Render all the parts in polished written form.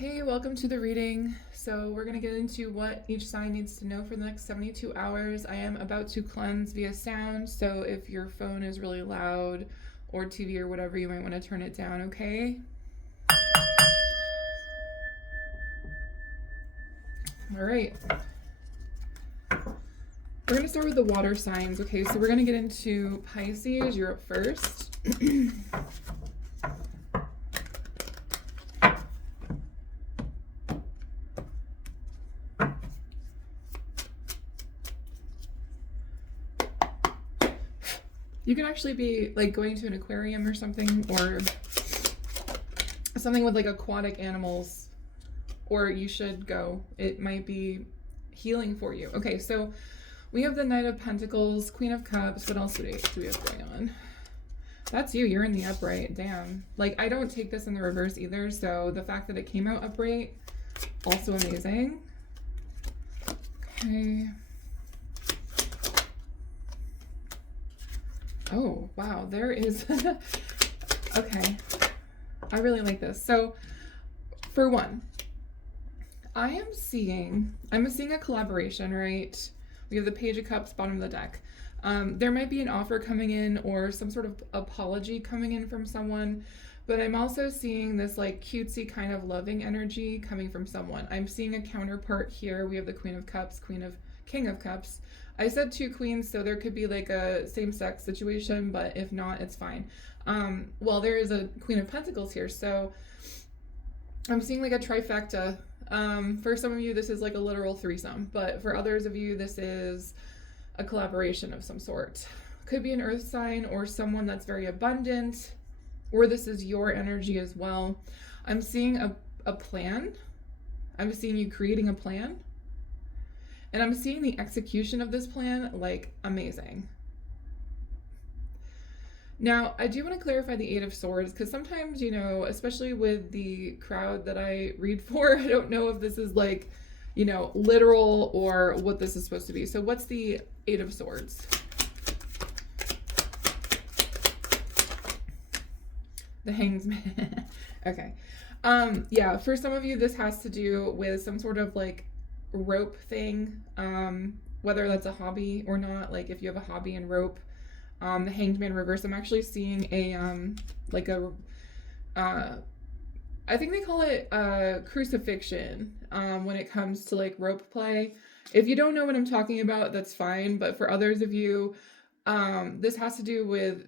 Hey, welcome to the reading. So, we're going to get into what each sign needs to know for the next 72 hours. I am about to cleanse via sound, so if your phone is really loud or TV or whatever, you might want to turn it down, okay? All right. We're going to start with the water signs, okay? So, we're going to get into Pisces. You're up first. You can actually be like going to an aquarium or something, or something with like aquatic animals, or you should go. It might be healing for you. Okay, so we have the Knight of Pentacles, Queen of Cups. What else do we have going on? That's you. You're in the upright. Damn. Like, I don't take this in the reverse either, so the fact that it came out upright, also amazing. Okay. Oh, wow. There is... Okay. I really like this. So, for one, I'm seeing a collaboration, right? We have the Page of Cups, bottom of the deck. There might be an offer coming in or some sort of apology coming in from someone, but I'm also seeing this like cutesy kind of loving energy coming from someone. I'm seeing a counterpart here. We have the Queen of Cups, King of Cups. I said two queens, so there could be like a same-sex situation, but if not, it's fine. Well, there is a Queen of Pentacles here, so I'm seeing like a trifecta. For some of you, this is like a literal threesome, but for others of you, this is a collaboration of some sort. Could be an earth sign or someone that's very abundant, or this is your energy as well. I'm seeing a plan. I'm seeing you creating a plan. And I'm seeing the execution of this plan like amazing. Now, I do want to clarify the Eight of Swords because sometimes, you know, especially with the crowd that I read for, I don't know if this is like, you know, literal or what this is supposed to be. So what's the Eight of Swords? The Hanged Man. Okay. Yeah, for some of you, this has to do with some sort of like rope thing, whether that's a hobby or not. Like if you have a hobby in rope, the Hanged Man reverse, I'm actually seeing a like a I think they call it crucifixion when it comes to like rope play. If you don't know what I'm talking about, that's fine, but for others of you, this has to do with...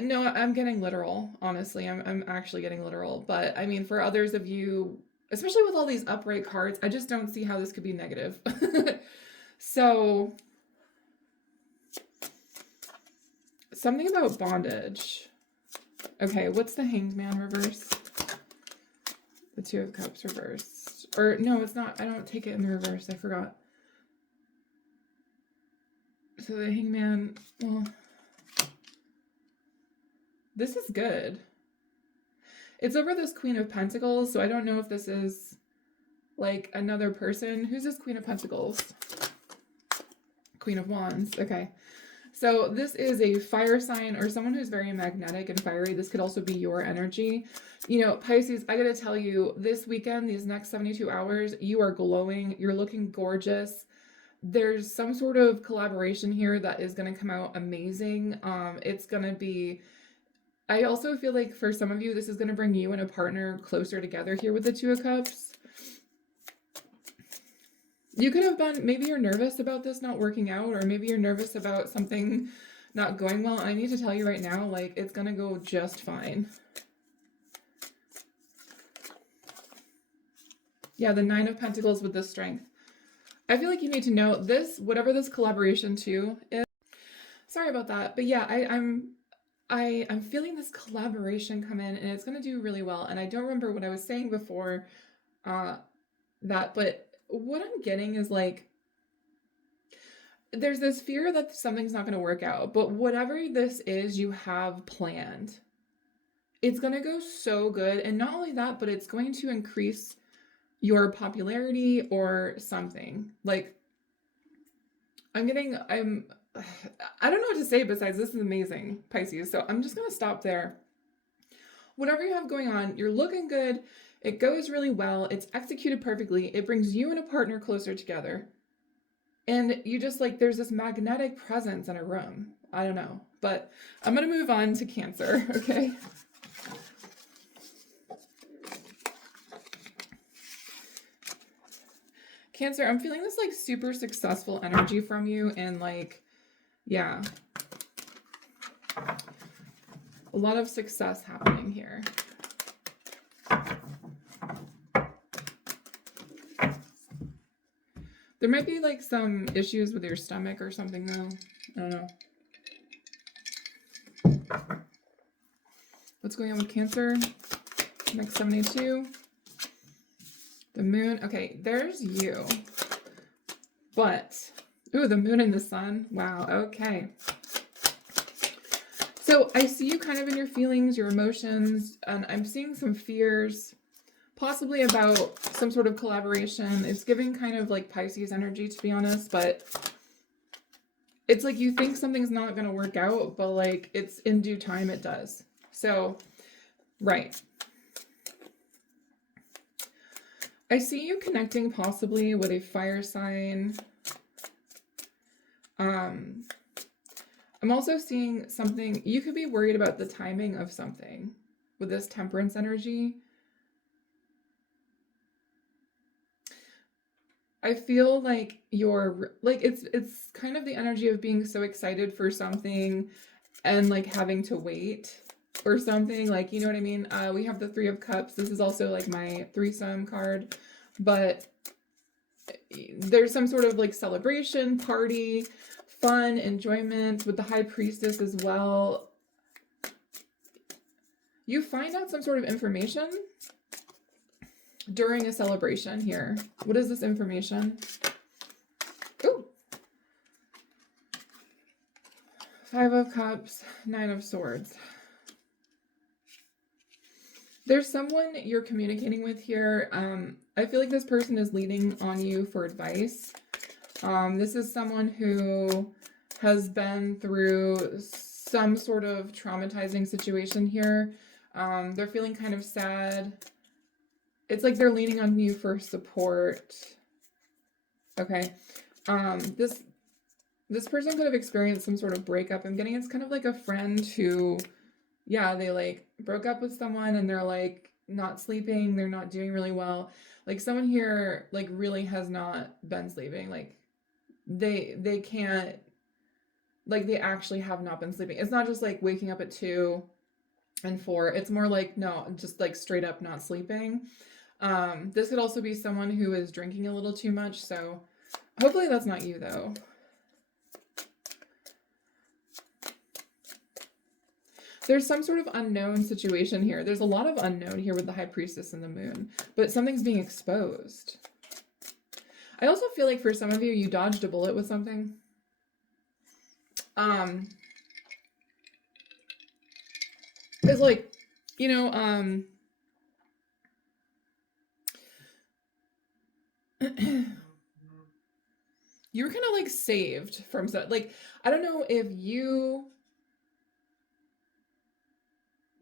No, I'm getting literal, honestly. I'm actually getting literal, but I mean, for others of you, especially with all these upright cards, I just don't see how this could be negative. So, something about bondage. Okay, what's the Hanged Man reverse? The Two of Cups reversed. Or, no, it's not. I don't take it in the reverse. I forgot. So the Hanged Man, well, this is good. It's over this Queen of Pentacles, so I don't know if this is like another person. Who's this Queen of Pentacles? Queen of Wands. Okay. So this is a fire sign or someone who's very magnetic and fiery. This could also be your energy. You know, Pisces, I gotta tell you, this weekend, these next 72 hours, you are glowing. You're looking gorgeous. There's some sort of collaboration here that is gonna come out amazing. It's gonna be... I also feel like for some of you, this is gonna bring you and a partner closer together here with the Two of Cups. You could have been, maybe you're nervous about this not working out, or maybe you're nervous about something not going well. And I need to tell you right now, like, it's gonna go just fine. Yeah, the Nine of Pentacles with the Strength. I feel like you need to know this, whatever this collaboration too is. Sorry about that, but yeah, I'm feeling this collaboration come in, and it's gonna do really well. And I don't remember what I was saying before that, but what I'm getting is like, there's this fear that something's not going to work out, but whatever this is you have planned, it's going to go so good. And not only that, but it's going to increase your popularity or something. Like, I don't know what to say besides this is amazing, Pisces. So I'm just going to stop there. Whatever you have going on, you're looking good. It goes really well. It's executed perfectly. It brings you and a partner closer together. And you just like, there's this magnetic presence in a room. I don't know. But I'm going to move on to Cancer, okay? Cancer, I'm feeling this like super successful energy from you, and like, yeah, a lot of success happening here. There might be like some issues with your stomach or something though. I don't know. What's going on with Cancer? Next 72. The moon. Okay, there's you. But, ooh, the moon and the sun. Wow, okay. So I see you kind of in your feelings, your emotions, and I'm seeing some fears, possibly about some sort of collaboration. It's giving kind of like Pisces energy, to be honest, but it's like you think something's not going to work out, but like it's in due time it does. So, right. I see you connecting possibly with a fire sign. I'm also seeing something, you could be worried about the timing of something with this Temperance energy. I feel like you're, like, it's kind of the energy of being so excited for something and like having to wait or something, like, you know what I mean? We have the Three of Cups. This is also like my threesome card, but there's some sort of like celebration, party, fun, enjoyment with the High Priestess as well. You find out some sort of information during a celebration here. What is this information? Ooh. Five of Cups, Nine of Swords. There's someone you're communicating with here. I feel like this person is leaning on you for advice. This is someone who has been through some sort of traumatizing situation here. They're feeling kind of sad. It's like they're leaning on you for support. Okay. This person could have experienced some sort of breakup. I'm getting it's kind of like a friend who, yeah, they like broke up with someone and they're like not sleeping. They're not doing really well. Like someone here like really has not been sleeping. Like they can't, like they actually have not been sleeping. It's not just like waking up at 2 and 4. It's more like, no, just like straight up not sleeping. This could also be someone who is drinking a little too much. So hopefully that's not you though. There's some sort of unknown situation here. There's a lot of unknown here with the High Priestess and the moon, but something's being exposed. I also feel like for some of you, you dodged a bullet with something. It's like, you know, you were kind of like saved from stuff. Like, I don't know if you,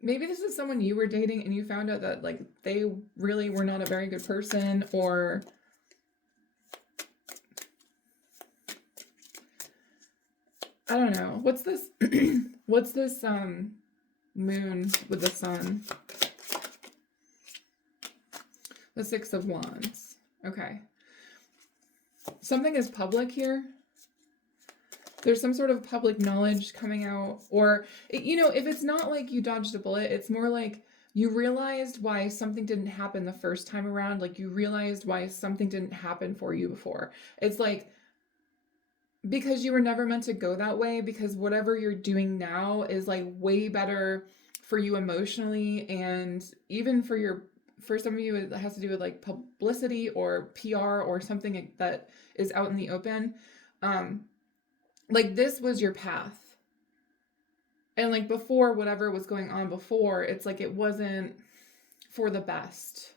maybe this is someone you were dating and you found out that like they really were not a very good person, or I don't know. What's this? What's this moon with the sun? The Six of Wands. Okay. Something is public here. There's some sort of public knowledge coming out, or, you know, if it's not like you dodged a bullet, it's more like you realized why something didn't happen the first time around. Like you realized why something didn't happen for you before. It's like, because you were never meant to go that way, because whatever you're doing now is like way better for you emotionally, and even for some of you it has to do with like publicity or PR or something that is out in the open. Like this was your path, and like before, whatever was going on before, it's like it wasn't for the best.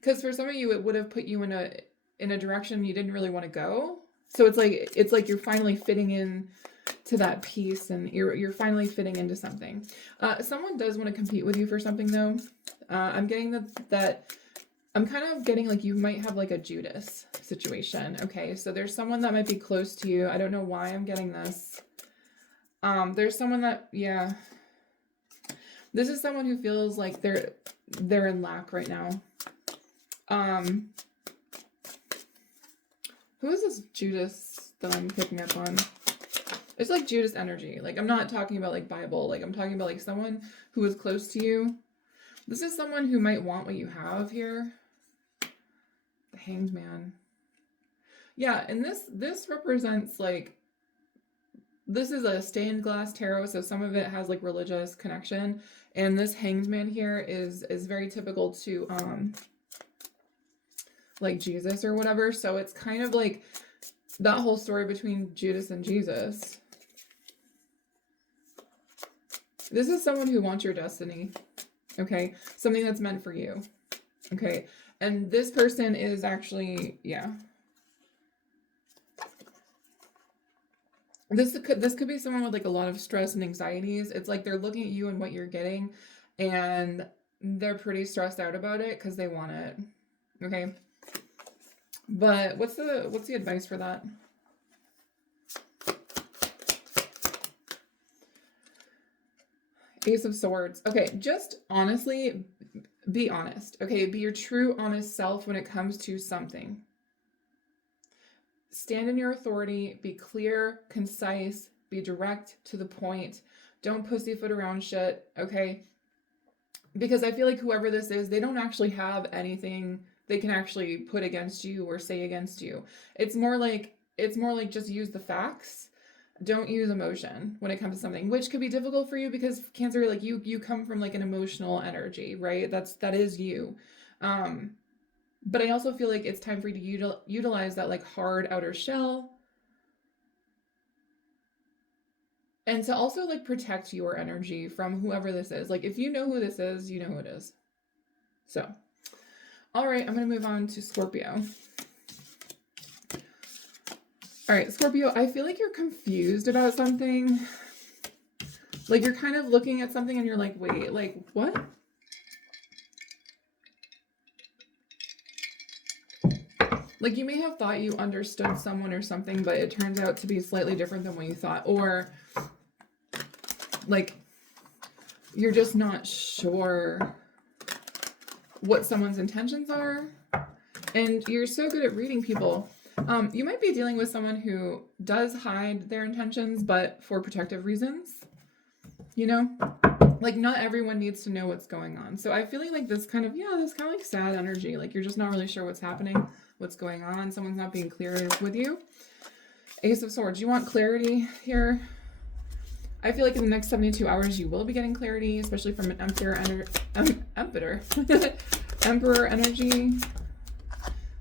Because for some of you, it would have put you in a direction you didn't really want to go. So it's like you're finally fitting in to that peace, and you're finally fitting into something. Someone does want to compete with you for something though. I'm getting that I'm kind of getting like you might have like a Judas situation. Okay, so there's someone that might be close to you. I don't know why I'm getting this. There's someone that, yeah. This is someone who feels like they're in lack right now. Who is this Judas that I'm picking up on? It's like Judas energy. Like, I'm not talking about like Bible. Like, I'm talking about like someone who is close to you. This is someone who might want what you have here. The Hanged Man. Yeah, and this represents like, this is a stained glass tarot, so some of it has like religious connection. And this Hanged Man here is very typical to like Jesus or whatever. So it's kind of like that whole story between Judas and Jesus. This is someone who wants your destiny. Okay, something that's meant for you. Okay, and this person is actually, yeah. This could be someone with like a lot of stress and anxieties. It's like they're looking at you and what you're getting, and they're pretty stressed out about it because they want it. Okay, but what's the advice for that? Ace of Swords. Okay, just honestly, be honest. Okay, be your true, honest self when it comes to something. Stand in your authority, be clear, concise, be direct to the point. Don't pussyfoot around shit, okay? Because I feel like whoever this is, they don't actually have anything they can actually put against you or say against you. It's more like just use the facts. Don't use emotion when it comes to something, which could be difficult for you because Cancer, like you come from like an emotional energy, right? That is you. But I also feel like it's time for you to utilize that like hard outer shell. And to also like protect your energy from whoever this is. Like if you know who this is, you know who it is. So, all right, I'm going to move on to Scorpio. All right, Scorpio, I feel like you're confused about something. Like you're kind of looking at something and you're like, wait, like what? Like you may have thought you understood someone or something, but it turns out to be slightly different than what you thought. Or like you're just not sure what someone's intentions are. And you're so good at reading people. You might be dealing with someone who does hide their intentions, but for protective reasons. You know? Like not everyone needs to know what's going on. So I'm feeling like this kind of, yeah, this kind of like sad energy. Like you're just not really sure what's happening, what's going on. Someone's not being clear with you. Ace of Swords. You want clarity here? I feel like in the next 72 hours, you will be getting clarity, especially from an Emperor energy.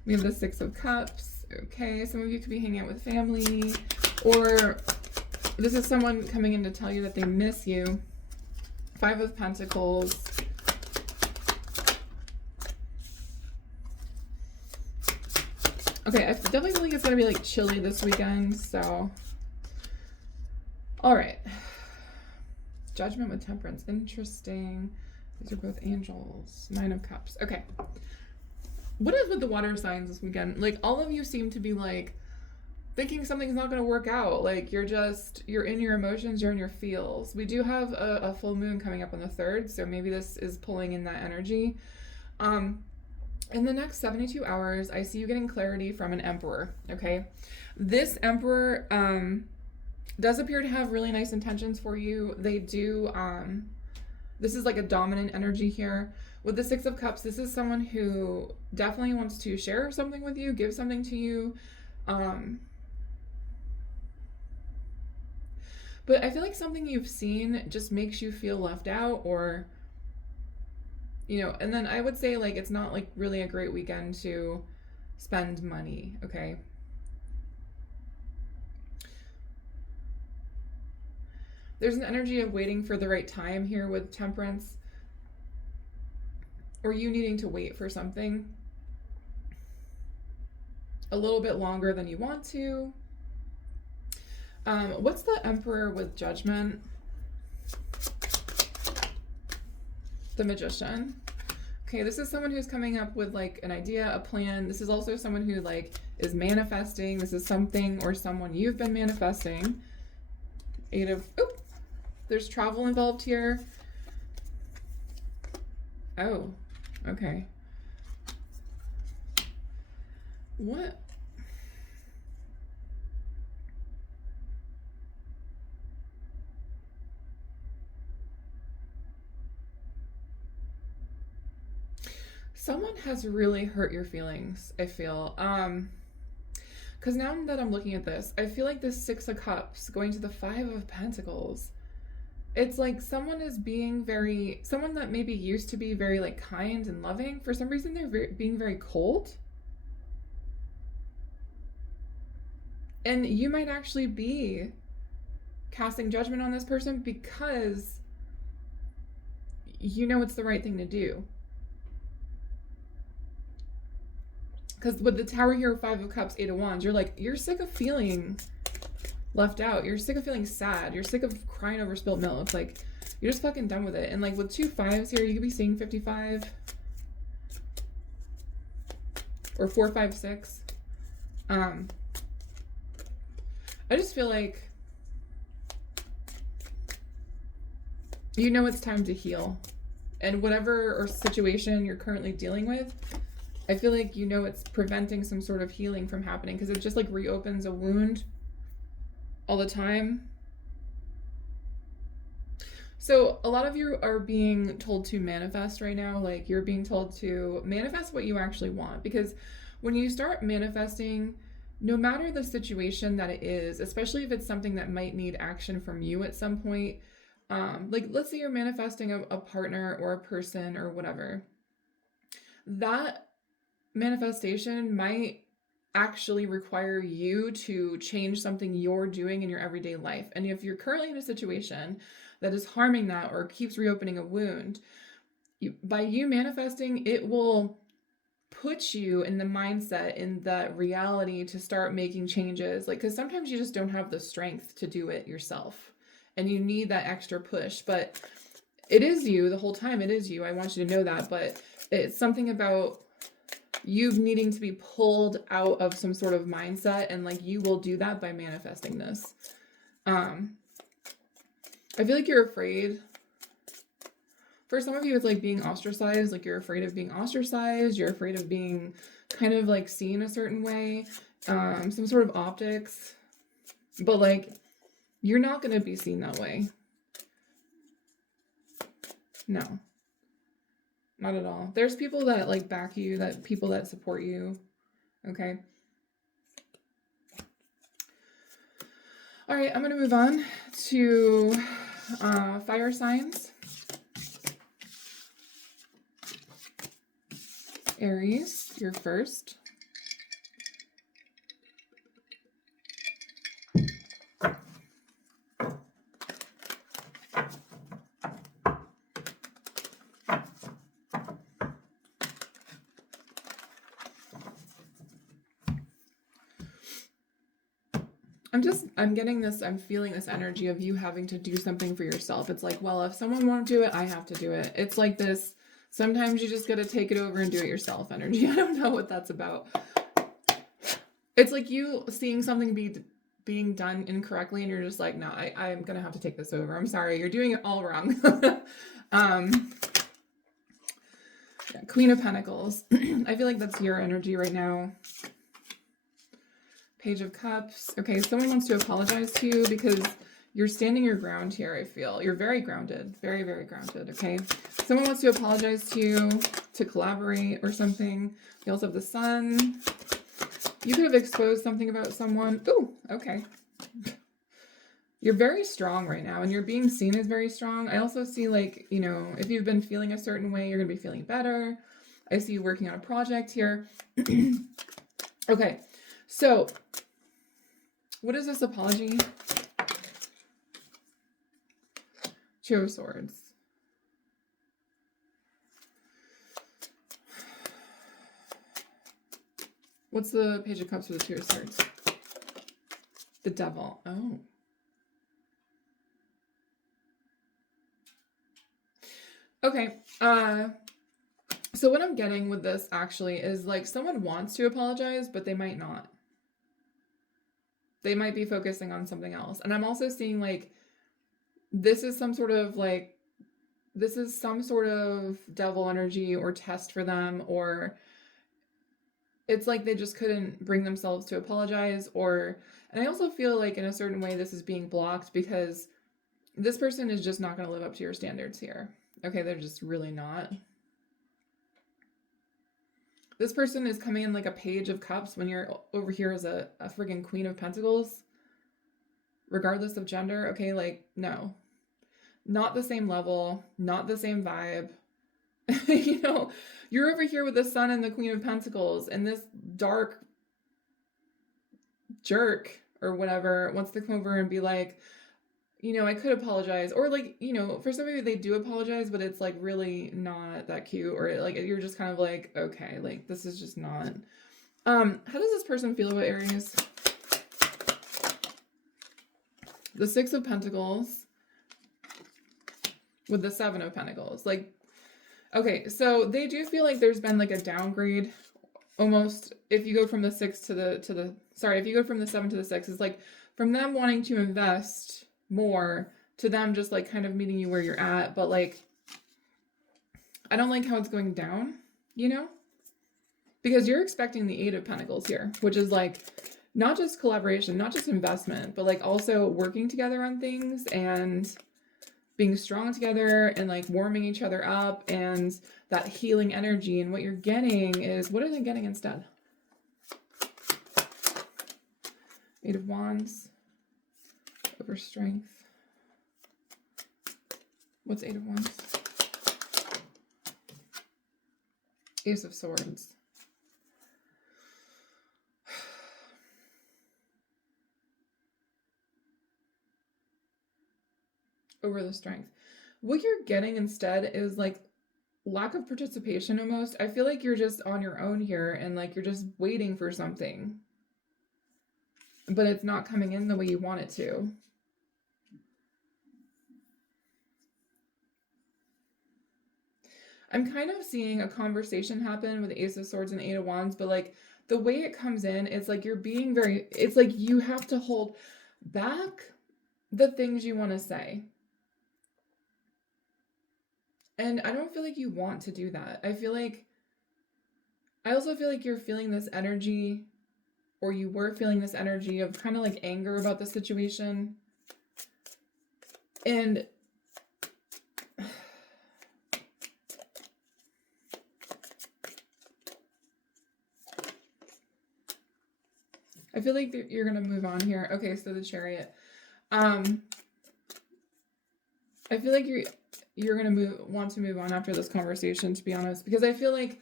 We have the Six of Cups. Okay, some of you could be hanging out with family, or this is someone coming in to tell you that they miss you. Five of Pentacles. Okay, I definitely feel like it's going to be like chilly this weekend, so. All right. Judgment with Temperance. Interesting. These are both angels. Nine of Cups. Okay. What is with the water signs this weekend? Like, all of you seem to be like thinking something's not going to work out. Like, you're in your emotions, you're in your feels. We do have a full moon coming up on the 3rd, so maybe this is pulling in that energy. In the next 72 hours, I see you getting clarity from an Emperor, okay? This Emperor does appear to have really nice intentions for you. They do, this is like a dominant energy here. With the Six of Cups, this is someone who definitely wants to share something with you, give something to you. But I feel like something you've seen just makes you feel left out, or, you know, and then I would say like it's not like really a great weekend to spend money, okay? There's an energy of waiting for the right time here with Temperance, or you needing to wait for something a little bit longer than you want to. What's the Emperor with Judgment? The Magician. Okay, this is someone who's coming up with like an idea, a plan. This is also someone who like is manifesting. This is something or someone you've been manifesting. Eight of, oh, there's travel involved here. Oh, okay. What? Someone has really hurt your feelings, I feel. Because now that I'm looking at this, I feel like this Six of Cups going to the Five of Pentacles. It's like someone is being very, someone that maybe used to be very like kind and loving, for some reason they're being very cold. And you might actually be casting judgment on this person because you know it's the right thing to do. Because with the Tower here, Five of Cups, Eight of Wands, you're sick of feeling left out. You're sick of feeling sad. You're sick of crying over spilt milk. Like, you're just fucking done with it. And like with 2 5s here, you could be seeing 55. Or 4 5 6. I just feel like you know it's time to heal. And whatever or situation you're currently dealing with, I feel like you know it's preventing some sort of healing from happening because it just like reopens a wound all the time. So a lot of you are being told to manifest right now. Like you're being told to manifest what you actually want, because when you start manifesting, no matter the situation that it is, especially if it's something that might need action from you at some point, like let's say you're manifesting a partner or a person or whatever, that manifestation might actually require you to change something you're doing in your everyday life. And if you're currently in a situation that is harming that or keeps reopening a wound, by you manifesting, it will put you in the mindset, in the reality to start making changes. Like, because sometimes you just don't have the strength to do it yourself and you need that extra push. But it is you the whole time. It is you. I want you to know that. But it's something about you needing to be pulled out of some sort of mindset, and like you will do that by manifesting this. I feel like you're afraid. For some of you, it's like being ostracized. Like you're afraid of being ostracized. You're afraid of being kind of like seen a certain way, some sort of optics. But like, you're not going to be seen that way. No. Not at all. There's people that like back you, that people that support you. Okay. All right, I'm going to move on to fire signs. Aries, you're first. I'm getting this, I'm feeling this energy of you having to do something for yourself. It's like, well, if someone won't do it, I have to do it. It's like this, sometimes you just got to take it over and do it yourself energy. I don't know what that's about. It's like you seeing something being done incorrectly and you're just like, no, I'm going to have to take this over. I'm sorry, you're doing it all wrong. Queen of Pentacles. I feel like that's your energy right now. Page of Cups. Okay, someone wants to apologize to you because you're standing your ground here, I feel. You're very grounded. Very, very grounded, okay? Someone wants to apologize to you, to collaborate or something. We also have the Sun. You could have exposed something about someone. Ooh, okay. You're very strong right now, and you're being seen as very strong. I also see, like, you know, if you've been feeling a certain way, you're going to be feeling better. I see you working on a project here. Okay, so what is this apology? Two of Swords. What's the Page of Cups for the Two of Swords? The devil. Oh. Okay. So what I'm getting with this actually is like someone wants to apologize, but they might not. They might be focusing on something else. And I'm also seeing like this is some sort of devil energy or test for them, or it's like they just couldn't bring themselves to apologize, and I also feel like in a certain way this is being blocked because this person is just not going to live up to your standards here. Okay, they're just really not. This person is coming in like a Page of Cups when you're over here as a friggin' Queen of Pentacles, regardless of gender. Okay, like, no. Not the same level, not the same vibe. You know, you're over here with the Sun and the Queen of Pentacles, and this dark jerk or whatever wants to come over and be like, you know, I could apologize. Or like, you know, for some of you, they do apologize, but it's like really not that cute. Or like, you're just kind of like, okay, like this is just not. How does this person feel about Aries? The Six of Pentacles with the Seven of Pentacles. Like, okay, so they do feel like there's been like a downgrade almost. If you go from the six to the if you go from the 7 to the 6, it's like from them wanting to invest more to them just like kind of meeting you where you're at, but like I don't like how it's going down, you know? Because you're expecting the 8 of Pentacles here, which is like not just collaboration, not just investment, but like also working together on things and being strong together and like warming each other up and that healing energy. And what you're getting is, what are they getting instead? 8 of Wands over Strength. What's 8 of Wands? Ace of Swords. Over the Strength. What you're getting instead is like lack of participation almost. I feel like you're just on your own here and like you're just waiting for something, but it's not coming in the way you want it to. I'm kind of seeing a conversation happen with the Ace of Swords and 8 of Wands, but like the way it comes in, it's like you're being very, it's like you have to hold back the things you want to say. And I don't feel like you want to do that. I also feel like you're feeling this energy, or you were feeling this energy of kind of like anger about the situation. And I feel like you're going to move on here. Okay, so the Chariot. I feel like you're going to want to move on after this conversation, to be honest, because I feel like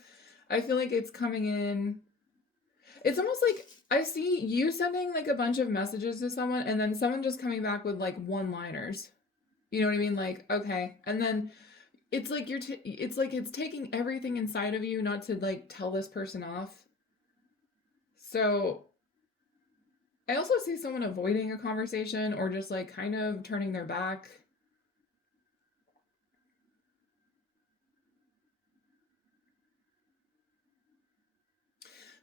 it's coming in. It's almost like I see you sending like a bunch of messages to someone and then someone just coming back with like one-liners. You know what I mean? Like, okay. And then it's like it's like it's taking everything inside of you not to like tell this person off. So I also see someone avoiding a conversation or just like kind of turning their back.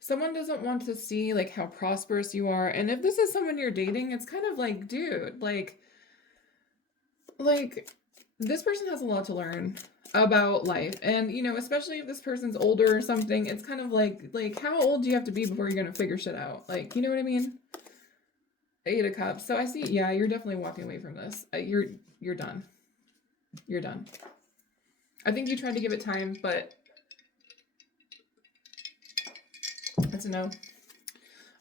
Someone doesn't want to see like how prosperous you are. And if this is someone you're dating, it's kind of like, dude, like this person has a lot to learn about life. And, you know, especially if this person's older or something, it's kind of like how old do you have to be before you're going to figure shit out? Like, you know what I mean? 8 of Cups. So I see, yeah, you're definitely walking away from this. You're done. You're done. I think you tried to give it time, but that's a no.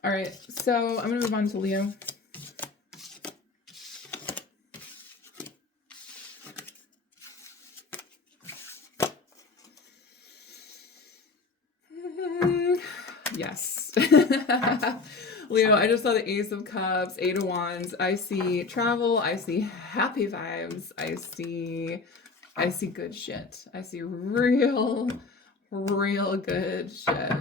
All right, so I'm going to move on to Leo. Yes. Leo, I just saw the Ace of Cups, 8 of Wands. I see travel. I see happy vibes. I see good shit. I see real good shit.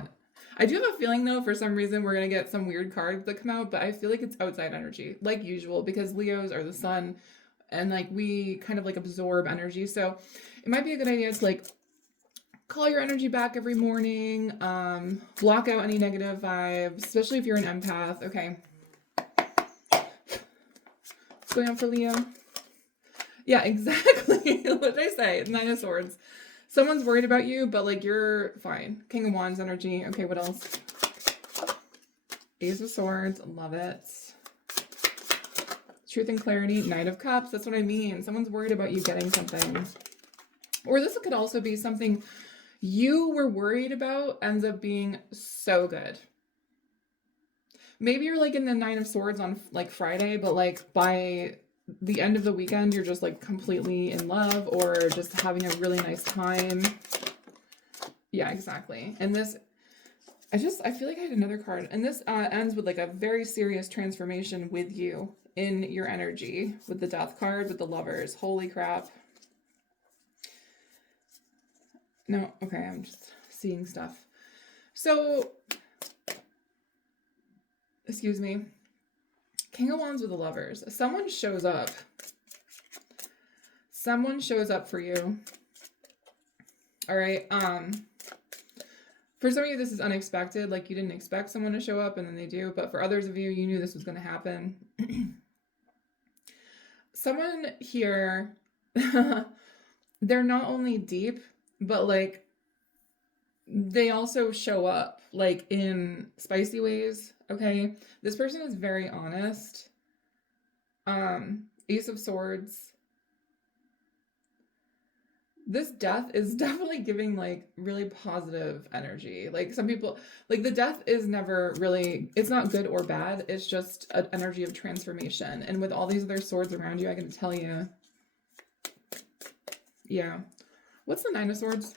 I do have a feeling though, for some reason, we're gonna get some weird cards that come out, but I feel like it's outside energy, like usual, because Leos are the sun, and like we kind of like absorb energy. So it might be a good idea to like call your energy back every morning, block out any negative vibes, especially if you're an empath. Okay. What's going on for Leo? Yeah, exactly. What did I say? Nine of Swords. Someone's worried about you, but like you're fine. King of Wands energy. Okay, what else? Ace of Swords. Love it. Truth and clarity. Knight of Cups. That's what I mean. Someone's worried about you getting something. Or this could also be something you were worried about ends up being so good. Maybe you're like in the Nine of Swords on like Friday, but like by the end of the weekend, you're just like completely in love or just having a really nice time. Yeah, exactly. And this, I feel like I had another card. And this ends with like a very serious transformation with you in your energy with the Death card, with the Lovers. Holy crap. No, okay, I'm just seeing stuff. So, excuse me. King of Wands with the Lovers. Someone shows up. Someone shows up for you. All right. For some of you, this is unexpected. Like you didn't expect someone to show up and then they do. But for others of you, you knew this was going to happen. Someone here, they're not only deep, but like they also show up like in spicy ways. Okay. This person is very honest. Ace of Swords. This Death is definitely giving like really positive energy. Like some people, like the Death is never really, it's not good or bad. It's just an energy of transformation. And with all these other swords around you, I can tell you. Yeah. What's the Nine of Swords?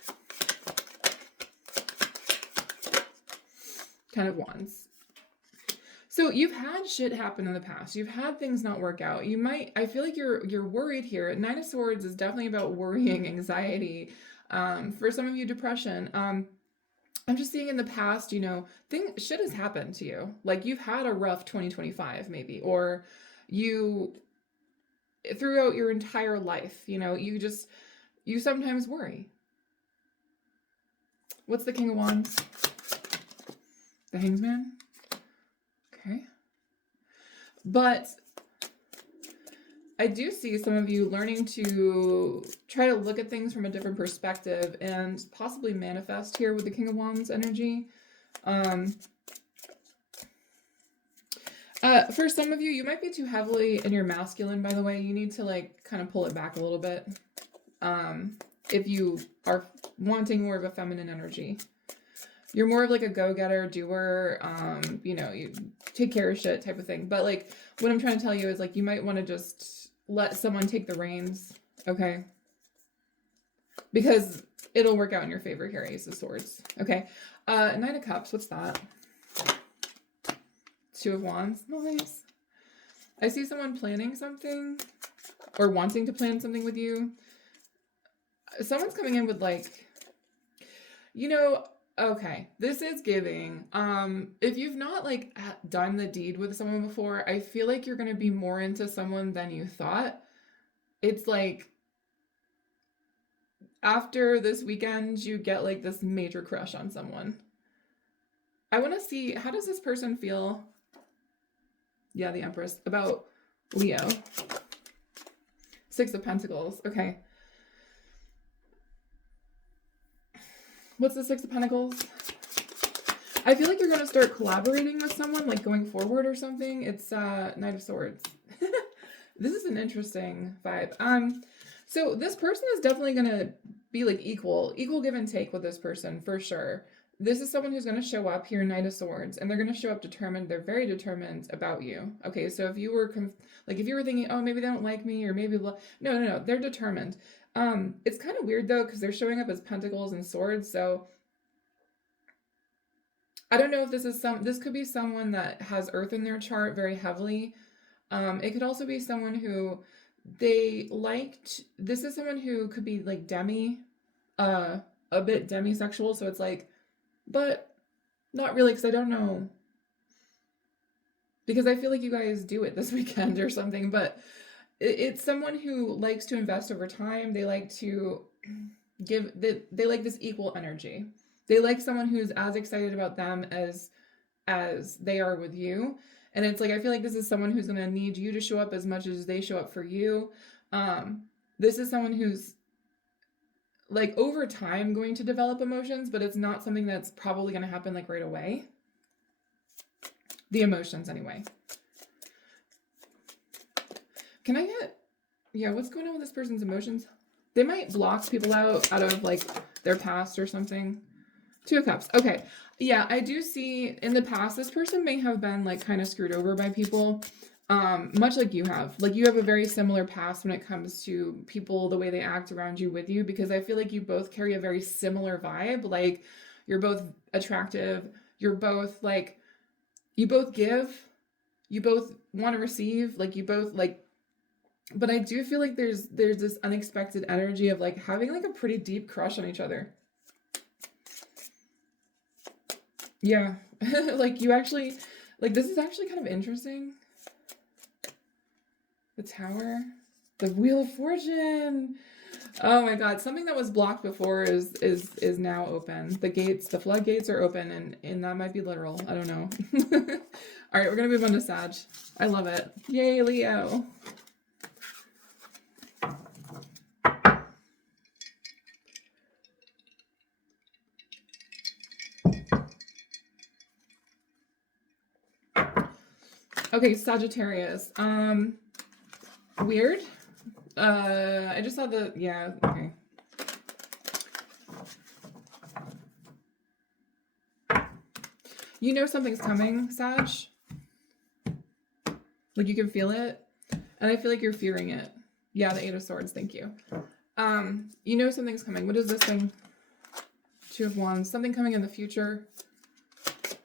Ten of Wands. So you've had shit happen in the past. You've had things not work out. You might, I feel like you're worried here. Nine of Swords is definitely about worrying, anxiety. For some of you, depression. I'm just seeing in the past, you know, shit has happened to you. Like you've had a rough 2025 maybe, or you, throughout your entire life, you know, you sometimes worry. What's the King of Wands? The Hanged Man? Okay. But I do see some of you learning to try to look at things from a different perspective and possibly manifest here with the King of Wands energy. For some of you, you might be too heavily in your masculine, by the way. You need to like kind of pull it back a little bit. If you are wanting more of a feminine energy. You're more of like a go-getter, doer, you know, you take care of shit type of thing. But like what I'm trying to tell you is like you might want to just let someone take the reins, okay? Because it'll work out in your favor here, Ace of Swords. Okay. Knight of Cups, what's that? Two of Wands. Nice. I see someone planning something or wanting to plan something with you. Someone's coming in with like, you know, okay, this is giving. If you've not like done the deed with someone before, I feel like you're going to be more into someone than you thought. It's like after this weekend, you get like this major crush on someone. I want to see, how does this person feel? Yeah, the Empress. About Leo. Six of Pentacles. Okay. What's the Six of Pentacles? I feel like you're going to start collaborating with someone, like going forward or something. It's Knight of Swords. This is an interesting vibe. So this person is definitely going to be like equal give and take with this person for sure. This is someone who's going to show up here, Knight of Swords, and they're going to show up determined. They're very determined about you. Okay, so if you were if you were thinking, oh, maybe they don't like me, or maybe no, they're determined. It's kind of weird though, because they're showing up as pentacles and swords. So I don't know if this could be someone that has earth in their chart very heavily. It could also be someone who this is someone who could be like a bit demisexual. So it's like, but Not really, because I don't know. Because I feel like you guys do it this weekend or something, but it's someone who likes to invest over time. They like to they like this equal energy. They like someone who's as excited about them as they are with you. And it's like I feel like this is someone who's going to need you to show up as much as they show up for you. Um this is someone who's like over time going to develop emotions, but it's not something that's probably going to happen like right away. The emotions anyway. Can I get, yeah, what's going on with this person's emotions? They might block people out of like their past or something. Two of Cups. Okay. Yeah, I do see in the past, this person may have been like kind of screwed over by people. Much like you have. Like you have a very similar past when it comes to people, the way they act around you with you, because I feel like you both carry a very similar vibe. Like you're both attractive. You're both like, you both give. You both want to receive. Like you both like, but I do feel like there's this unexpected energy of like having like a pretty deep crush on each other. Yeah. Like you actually, like this is actually kind of interesting. The Tower, the Wheel of Fortune. Oh my God! Something that was blocked before is now open. The gates, the floodgates are open, and that might be literal. I don't know. All right, we're gonna move on to Sag. I love it. Yay, Leo. Okay, Sagittarius. Weird. I just saw the, yeah, okay. You know something's coming, Sag. Like you can feel it. And I feel like you're fearing it. Yeah, the Eight of Swords, thank you. You know something's coming. What is this thing? Two of Wands. Something coming in the future. Page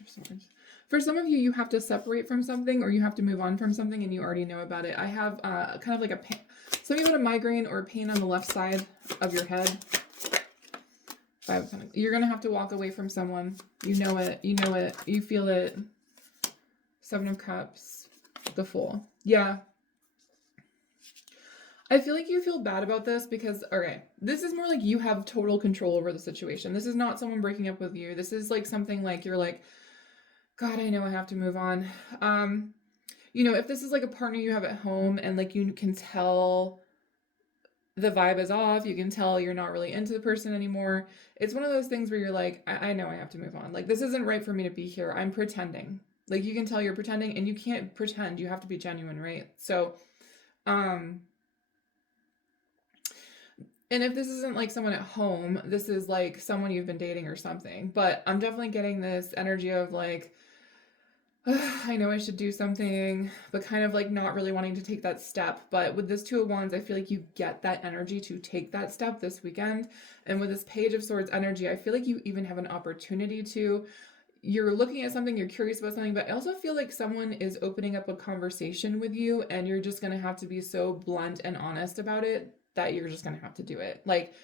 of Swords. For some of you, you have to separate from something or you have to move on from something and you already know about it. I have kind of like a pain. Some of you have a migraine or a pain on the left side of your head. You're going to have to walk away from someone. You know it. You know it. You feel it. Seven of Cups. The Fool. Yeah. I feel like you feel bad about this because, okay, this is more like you have total control over the situation. This is not someone breaking up with you. This is like something like you're like, God, I know I have to move on. You know, if this is like a partner you have at home and like you can tell the vibe is off, you can tell you're not really into the person anymore. It's one of those things where you're like, I know I have to move on. Like, this isn't right for me to be here. I'm pretending. Like, you can tell you're pretending and you can't pretend. You have to be genuine, right? So, and if this isn't like someone at home, this is like someone you've been dating or something. But I'm definitely getting this energy of like, I know I should do something, but kind of like not really wanting to take that step. But with this Two of Wands, I feel like you get that energy to take that step this weekend. And with this Page of Swords energy, I feel like you even have an opportunity to. You're looking at something, you're curious about something, but I also feel like someone is opening up a conversation with you and you're just going to have to be so blunt and honest about it that you're just going to have to do it. Like,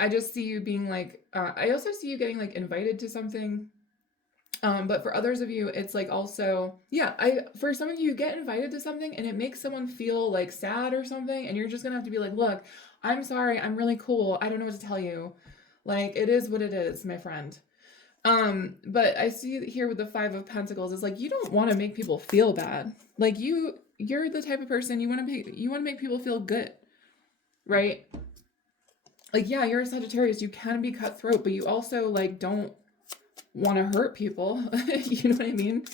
I just see you being like, I also see you getting like invited to something. But for others of you, it's like also, yeah, for some of you get invited to something and it makes someone feel like sad or something. And you're just going to have to be like, look, I'm sorry. I'm really cool. I don't know what to tell you. Like, it is what it is, my friend. But I see here with the Five of Pentacles, it's like you don't want to make people feel bad. Like you're the type of person you want to make people feel good, right? Like, yeah, you're a Sagittarius, you can be cutthroat, but you also like don't want to hurt people. You know what I mean?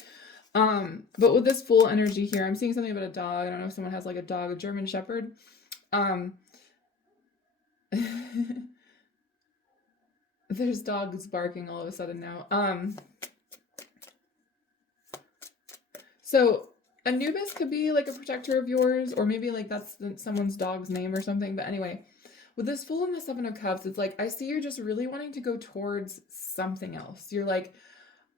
But with this Fool energy here, I'm seeing something about a dog. I don't know if someone has like a dog, a German Shepherd. There's dogs barking all of a sudden now. So Anubis could be like a protector of yours, or maybe like that's someone's dog's name or something. But anyway, with this Fool and the Seven of Cups, it's like I see you're just really wanting to go towards something else. You're like,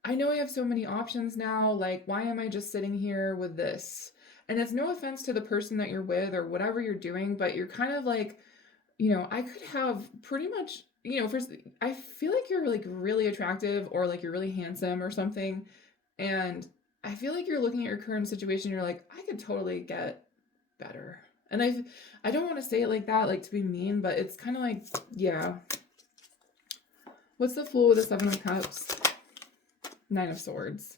I know I have so many options now. Like, why am I just sitting here with this? And it's no offense to the person that you're with or whatever you're doing, but you're kind of like, I could have pretty much, first, I feel like you're like really attractive or like you're really handsome or something. And I feel like you're looking at your current situation, you're like, I could totally get better. And I don't want to say it like that, like to be mean, but it's kind of like, yeah. What's the Fool with the Seven of Cups? Nine of Swords.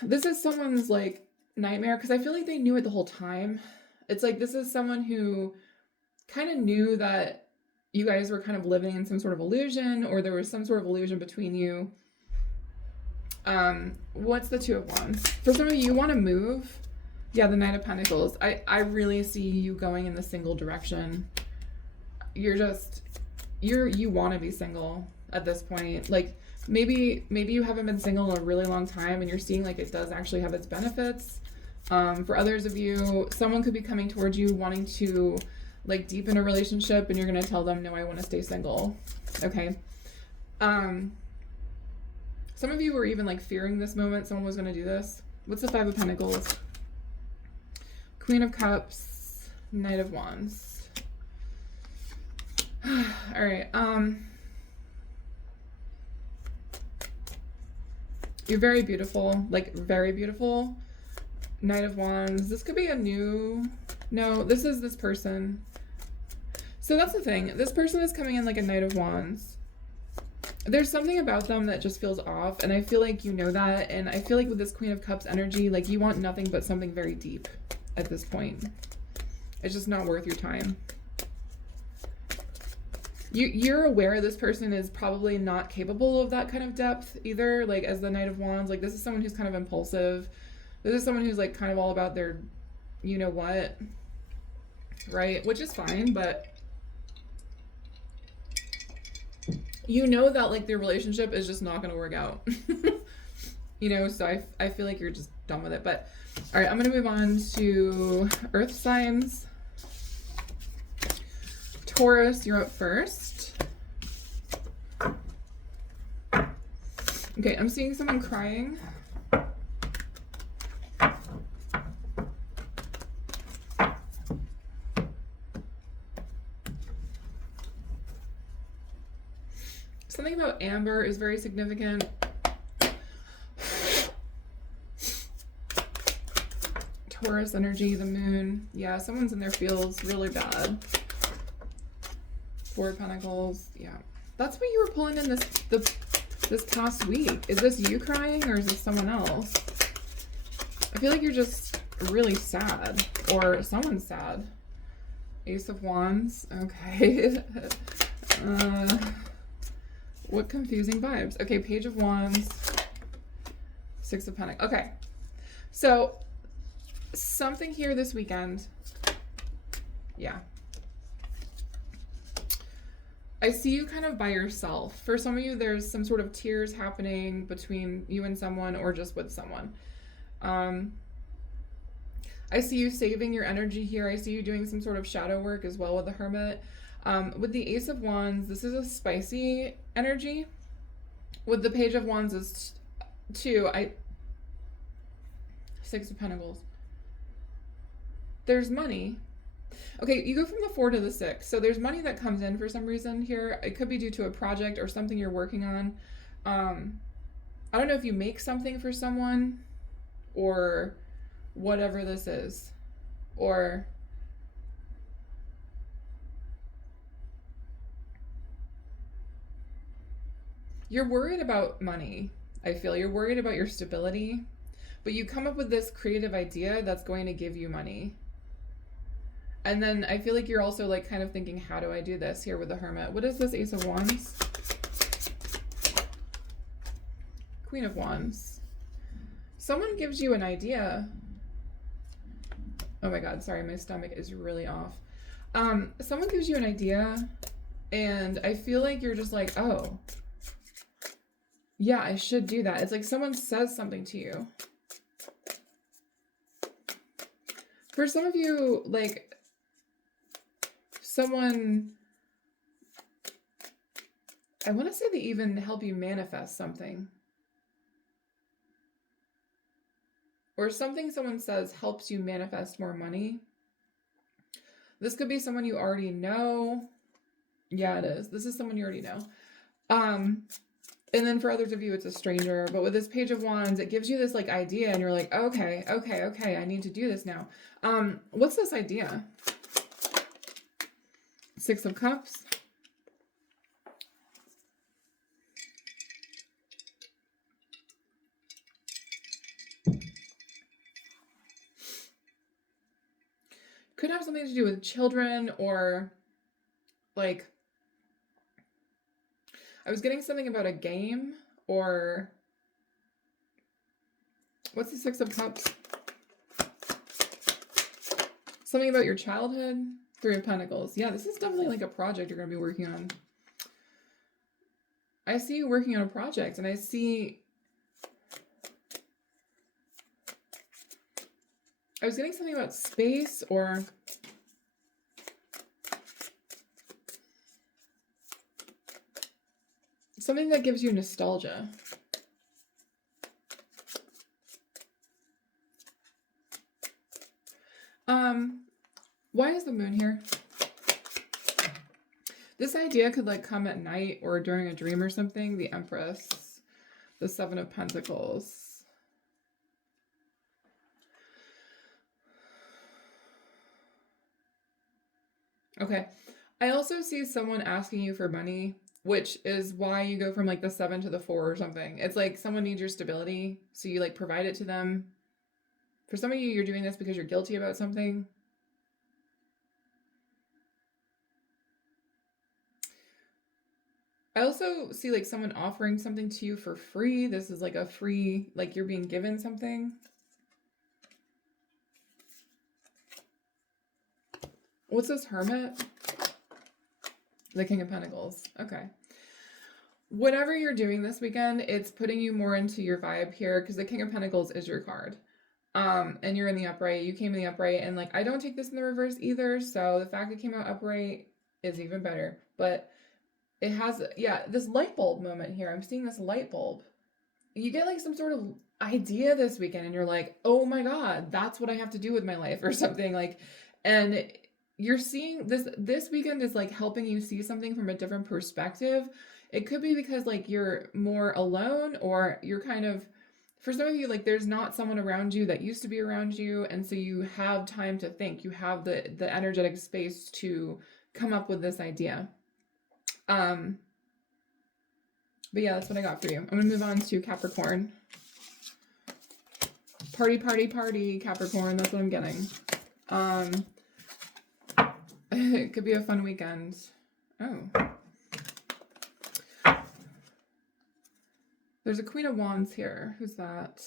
This is someone's like nightmare because I feel like they knew it the whole time. It's like this is someone who kind of knew that you guys were kind of living in some sort of illusion, or there was some sort of illusion between you. What's the Two of Wands? For some of you want to move. Yeah, the Knight of Pentacles. I really see you going in the single direction. You want to be single at this point. Like maybe you haven't been single in a really long time and you're seeing like it does actually have its benefits. For others of you, someone could be coming towards you wanting to like deepen a relationship and you're going to tell them, no, I want to stay single. Okay. Some of you were even like fearing this moment. Someone was going to do this. What's the Five of Pentacles? Queen of Cups, Knight of Wands. All right. You're very beautiful, like very beautiful. Knight of Wands. This could be a new, no, this is this person. So that's the thing. This person is coming in like a Knight of Wands. There's something about them that just feels off, and I feel like you know that, and I feel like with this Queen of Cups energy, like you want nothing but something very deep at this point. It's just not worth your time. You're aware this person is probably not capable of that kind of depth either, like as the Knight of Wands. Like this is someone who's kind of impulsive. This is someone who's like kind of all about their you know what, right? Which is fine, but you know that like their relationship is just not going to work out. So I feel like you're just done with it. But all right, I'm going to move on to earth signs. Taurus, you're up first. Okay, I'm seeing someone crying. Something about amber is very significant. Taurus energy, the moon. Yeah, someone's in their feels really bad. Four of Pentacles. Yeah. That's what you were pulling in this past week. Is this you crying or is this someone else? I feel like you're just really sad, or someone's sad. Ace of Wands. Okay. What confusing vibes. Okay, Page of Wands. Six of Pentacles. Okay. So, something here this weekend. Yeah. I see you kind of by yourself. For some of you, there's some sort of tears happening between you and someone or just with someone. I see you saving your energy here. I see you doing some sort of shadow work as well with the Hermit. With the Ace of Wands, this is a spicy energy. With the Page of Wands is two. Six of Pentacles. There's money. Okay, you go from the 4 to the 6. So there's money that comes in for some reason here. It could be due to a project or something you're working on. I don't know if you make something for someone or whatever this is. Or you're worried about money. I feel you're worried about your stability, but you come up with this creative idea that's going to give you money. And then I feel like you're also like kind of thinking, how do I do this here with the Hermit? What is this Ace of Wands? Queen of Wands. Someone gives you an idea. Oh my God, sorry, my stomach is really off. Someone gives you an idea and I feel like you're just like, oh, yeah, I should do that. It's like someone says something to you. For some of you, like, someone, I want to say they even help you manifest something. Or something someone says helps you manifest more money. This could be someone you already know. Yeah, it is. This is someone you already know. And then for others of you, it's a stranger. But with this Page of Wands, it gives you this like idea, and you're like, okay, I need to do this now. What's this idea? Six of Cups. Could have something to do with children, or like, I was getting something about a game, or what's the Six of Cups? Something about your childhood. Three of Pentacles. Yeah, this is definitely like a project you're going to be working on. I see you working on a project, and I was getting something about space, or something that gives you nostalgia. Why is the moon here? This idea could like come at night or during a dream or something. The Empress, the Seven of Pentacles. Okay. I also see someone asking you for money, which is why you go from like the 7 to the 4 or something. It's like someone needs your stability, so you like provide it to them. For some of you, you're doing this because you're guilty about something. I also see like someone offering something to you for free. This is like a free, like you're being given something. What's this Hermit? The King of Pentacles. Okay. Whatever you're doing this weekend, it's putting you more into your vibe here, because the King of Pentacles is your card. And you're in the upright. You came in the upright, and like I don't take this in the reverse either, so the fact it came out upright is even better. But it has, yeah, this light bulb moment here. I'm seeing this light bulb. You get like some sort of idea this weekend, and you're like, oh my God, that's what I have to do with my life or something. Like, and you're seeing this weekend is like helping you see something from a different perspective. It could be because like you're more alone, or you're kind of, for some of you, like there's not someone around you that used to be around you, and so you have time to think. You have the energetic space to come up with this idea. But yeah, that's what I got for you. I'm gonna move on to Capricorn. Party, party, party, Capricorn. That's what I'm getting. It could be a fun weekend. Oh. There's a Queen of Wands here. Who's that?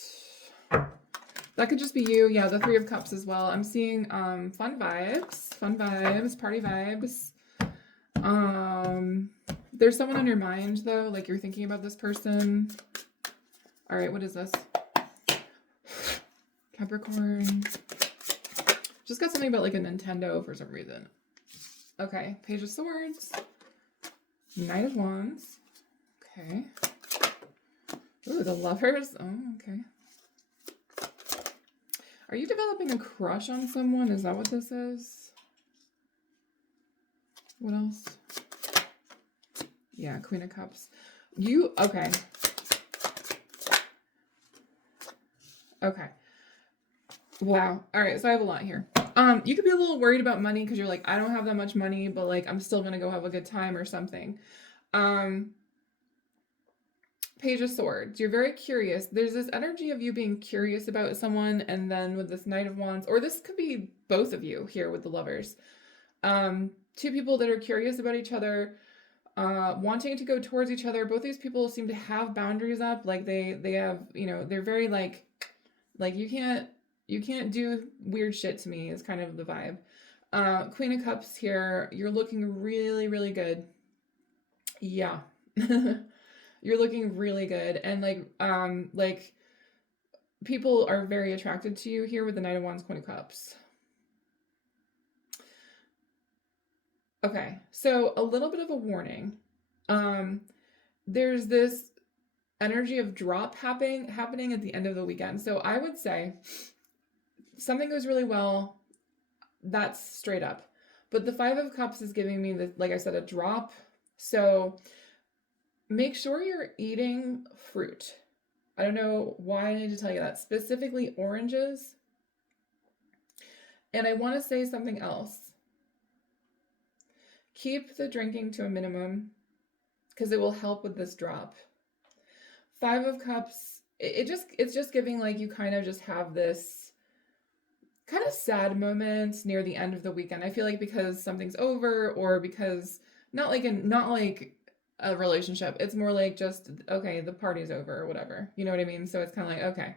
That could just be you. Yeah, the Three of Cups as well. I'm seeing fun vibes, party vibes. There's someone on your mind though, like you're thinking about this person. All right, what is this? Capricorn. Just got something about like a Nintendo for some reason. Okay, Page of Swords. Knight of Wands. Okay. Ooh, the Lovers. Oh, okay. Are you developing a crush on someone? Is that what this is? What else? Yeah, Queen of Cups. Okay. Okay. Wow. All right, so I have a lot here. You could be a little worried about money because you're like, I don't have that much money, but like I'm still gonna go have a good time or something. Page of Swords. You're very curious. There's this energy of you being curious about someone, and then with this Knight of Wands, or this could be both of you here with the Lovers. Two people that are curious about each other, wanting to go towards each other. Both these people seem to have boundaries up. Like they have, you know, they're very like you can't do weird shit to me is kind of the vibe. Queen of Cups here. You're looking really, really good. Yeah. You're looking really good. And like people are very attracted to you here with the Knight of Wands, Queen of Cups. Okay, so a little bit of a warning. There's this energy of drop happening at the end of the weekend. So I would say something goes really well, that's straight up. But the Five of Cups is giving me, the, like I said, a drop. So make sure you're eating fruit. I don't know why I need to tell you that. Specifically oranges. And I want to say something else. Keep the drinking to a minimum because it will help with this drop. Five of Cups, it's just giving like you kind of just have this kind of sad moments near the end of the weekend. I feel like because something's over, or because not like a relationship. It's more like just, okay, the party's over or whatever. You know what I mean? So it's kind of like, okay.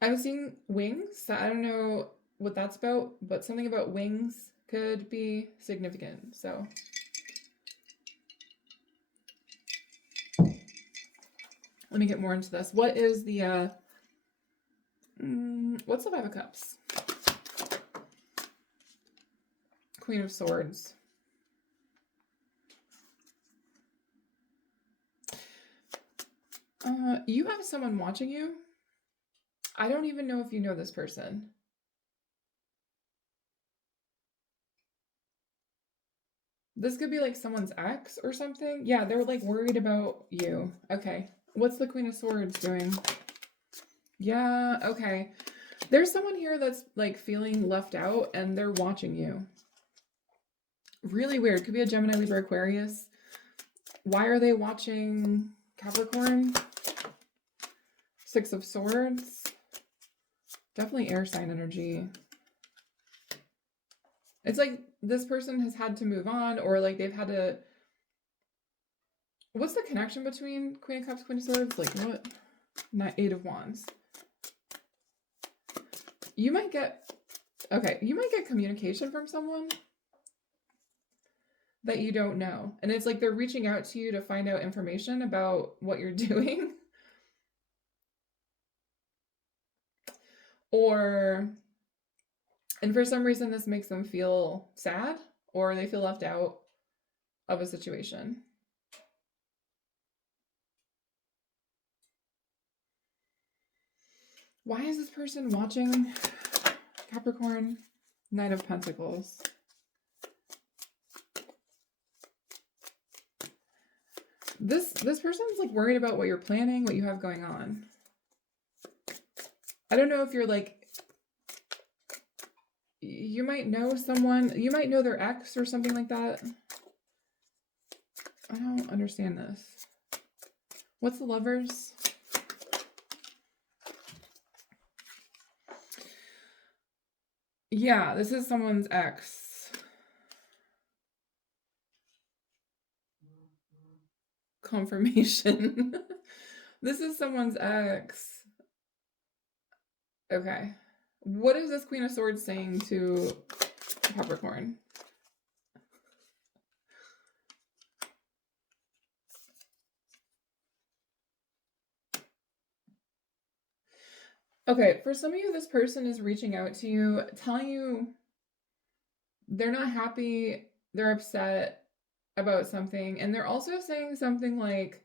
I'm seeing wings. I don't know what that's about, but something about wings could be significant. So let me get more into this. What is the what's the Five of Cups? Queen of Swords. You have someone watching you. I don't even know if you know this person. This could be like someone's ex or something. Yeah, they're like worried about you. Okay. What's the Queen of Swords doing? Yeah, okay. There's someone here that's like feeling left out and they're watching you. Really weird. Could be a Gemini, Libra, Aquarius. Why are they watching Capricorn? Six of Swords. Definitely air sign energy. It's like this person has had to move on, or like they've had to... What's the connection between Queen of Cups, Queen of Swords? Like what? Not Eight of Wands. You might get... Okay, you might get communication from someone that you don't know. And it's like they're reaching out to you to find out information about what you're doing. Or... And for some reason, this makes them feel sad, or they feel left out of a situation. Why is this person watching Capricorn? Knight of Pentacles. This person's like worried about what you're planning, what you have going on. I don't know if you're like... You might know someone, you might know their ex or something like that. I don't understand this. What's the Lovers? Yeah, this is someone's ex. Confirmation. This is someone's ex. Okay. What is this Queen of Swords saying to Capricorn? Okay, for some of you, this person is reaching out to you, telling you they're not happy, they're upset about something, and they're also saying something like,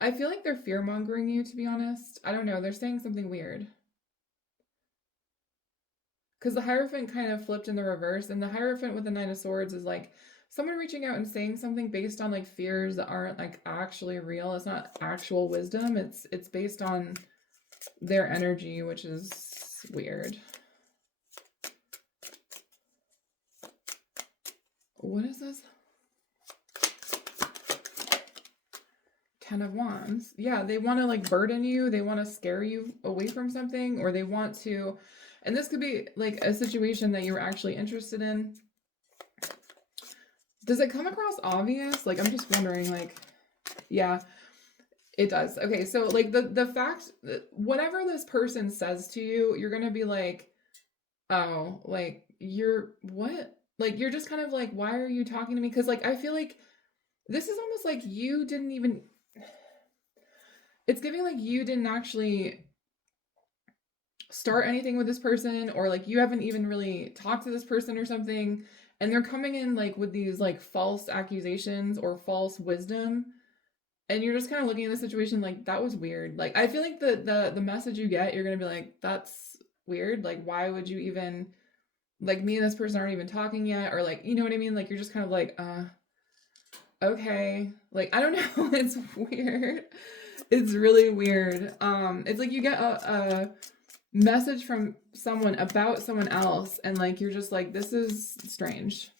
I feel like they're fear-mongering you, to be honest. I don't know, they're saying something weird. Because the Hierophant kind of flipped in the reverse, and the Hierophant with the Nine of Swords is like someone reaching out and saying something based on like fears that aren't like actually real. It's not actual wisdom. It's based on their energy, which is weird. What is this? Ten of Wands. Yeah, they want to like burden you. They want to scare you away from something, or they want to... And this could be like a situation that you're actually interested in. Does it come across obvious? Like, I'm just wondering, like, yeah, it does. Okay, so like the fact that whatever this person says to you, you're going to be like, oh, like, you're what? Like, you're just kind of like, why are you talking to me? Because like, I feel like this is almost like you didn't even... It's giving like you didn't actually start anything with this person, or like you haven't even really talked to this person or something, and they're coming in like with these like false accusations or false wisdom, and you're just kind of looking at the situation like, that was weird. Like, I feel like the message you get, you're gonna be like, that's weird. Like, why would you even, like, me and this person aren't even talking yet? Or, like, you know what I mean? Like, you're just kind of like, okay. Like, I don't know. It's weird. It's really weird. It's like you get a message from someone about someone else, and like you're just like, this is strange.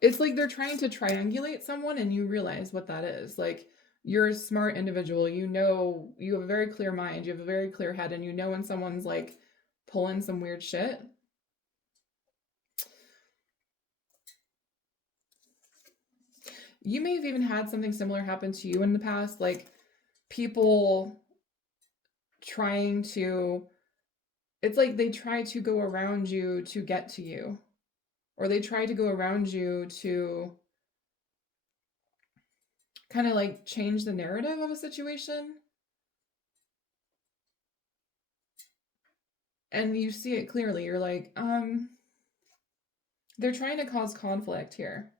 It's like they're trying to triangulate someone, and you realize what that is. Like, you're a smart individual. You know, you have a very clear mind. You have a very clear head, and you know when someone's like pulling some weird shit. You may have even had something similar happen to you in the past, like people trying to, it's like they try to go around you to get to you, or they try to go around you to kind of like change the narrative of a situation. And you see it clearly. You're like, they're trying to cause conflict here.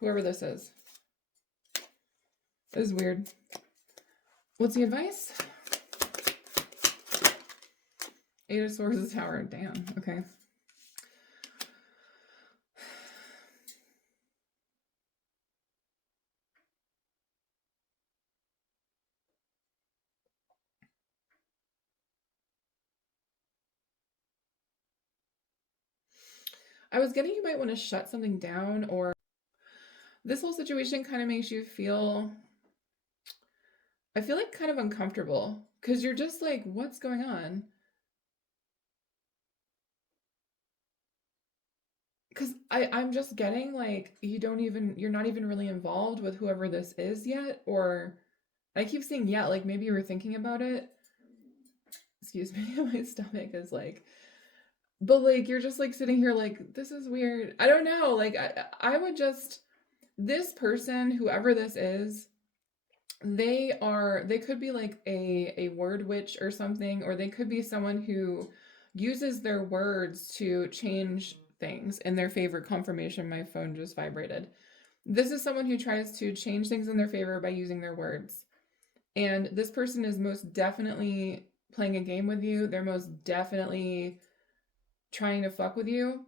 Whoever this is. This is weird. What's the advice? Eight of Swords Tower. Damn. Okay. I was getting you might want to shut something down, or this whole situation kind of makes you feel, I feel like kind of uncomfortable because you're just like, what's going on? Because I'm just getting like, you're not even really involved with whoever this is yet, or I keep saying yeah, like maybe you were thinking about it. Excuse me, my stomach is like, but like you're just like sitting here like, this is weird. I don't know. Like I would just, this person, whoever this is, they could be like a word witch or something, or they could be someone who uses their words to change things in their favor. Confirmation, my phone just vibrated. This is someone who tries to change things in their favor by using their words. And this person is most definitely playing a game with you. They're most definitely trying to fuck with you.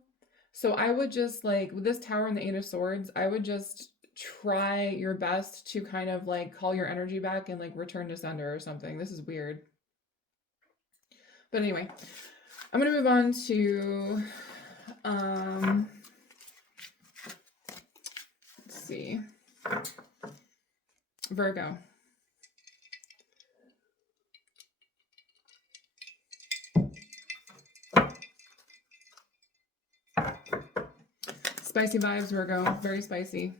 So I would just like, with this Tower and the Eight of Swords, I would just try your best to kind of like call your energy back and like return to sender or something. This is weird. But anyway, I'm going to move on to, let's see, Virgo. Spicy vibes, Virgo. Very spicy.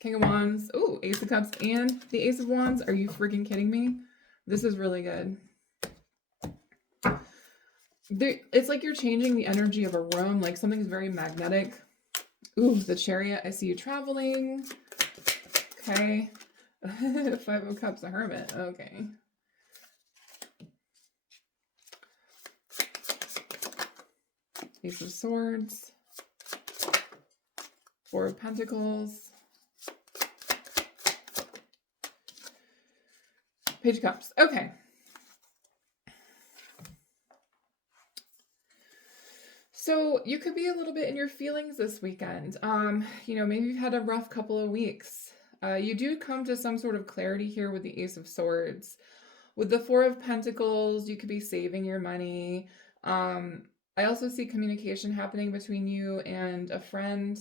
King of Wands. Ooh, Ace of Cups and the Ace of Wands. Are you freaking kidding me? This is really good. It's like you're changing the energy of a room. Like something's very magnetic. Ooh, the Chariot. I see you traveling. Okay. Five of Cups, a Hermit. Okay. Ace of Swords. Four of Pentacles. Page of Cups. Okay. So you could be a little bit in your feelings this weekend. You know, maybe you've had a rough couple of weeks. You do come to some sort of clarity here with the Ace of Swords. With the Four of Pentacles, you could be saving your money. I also see communication happening between you and a friend.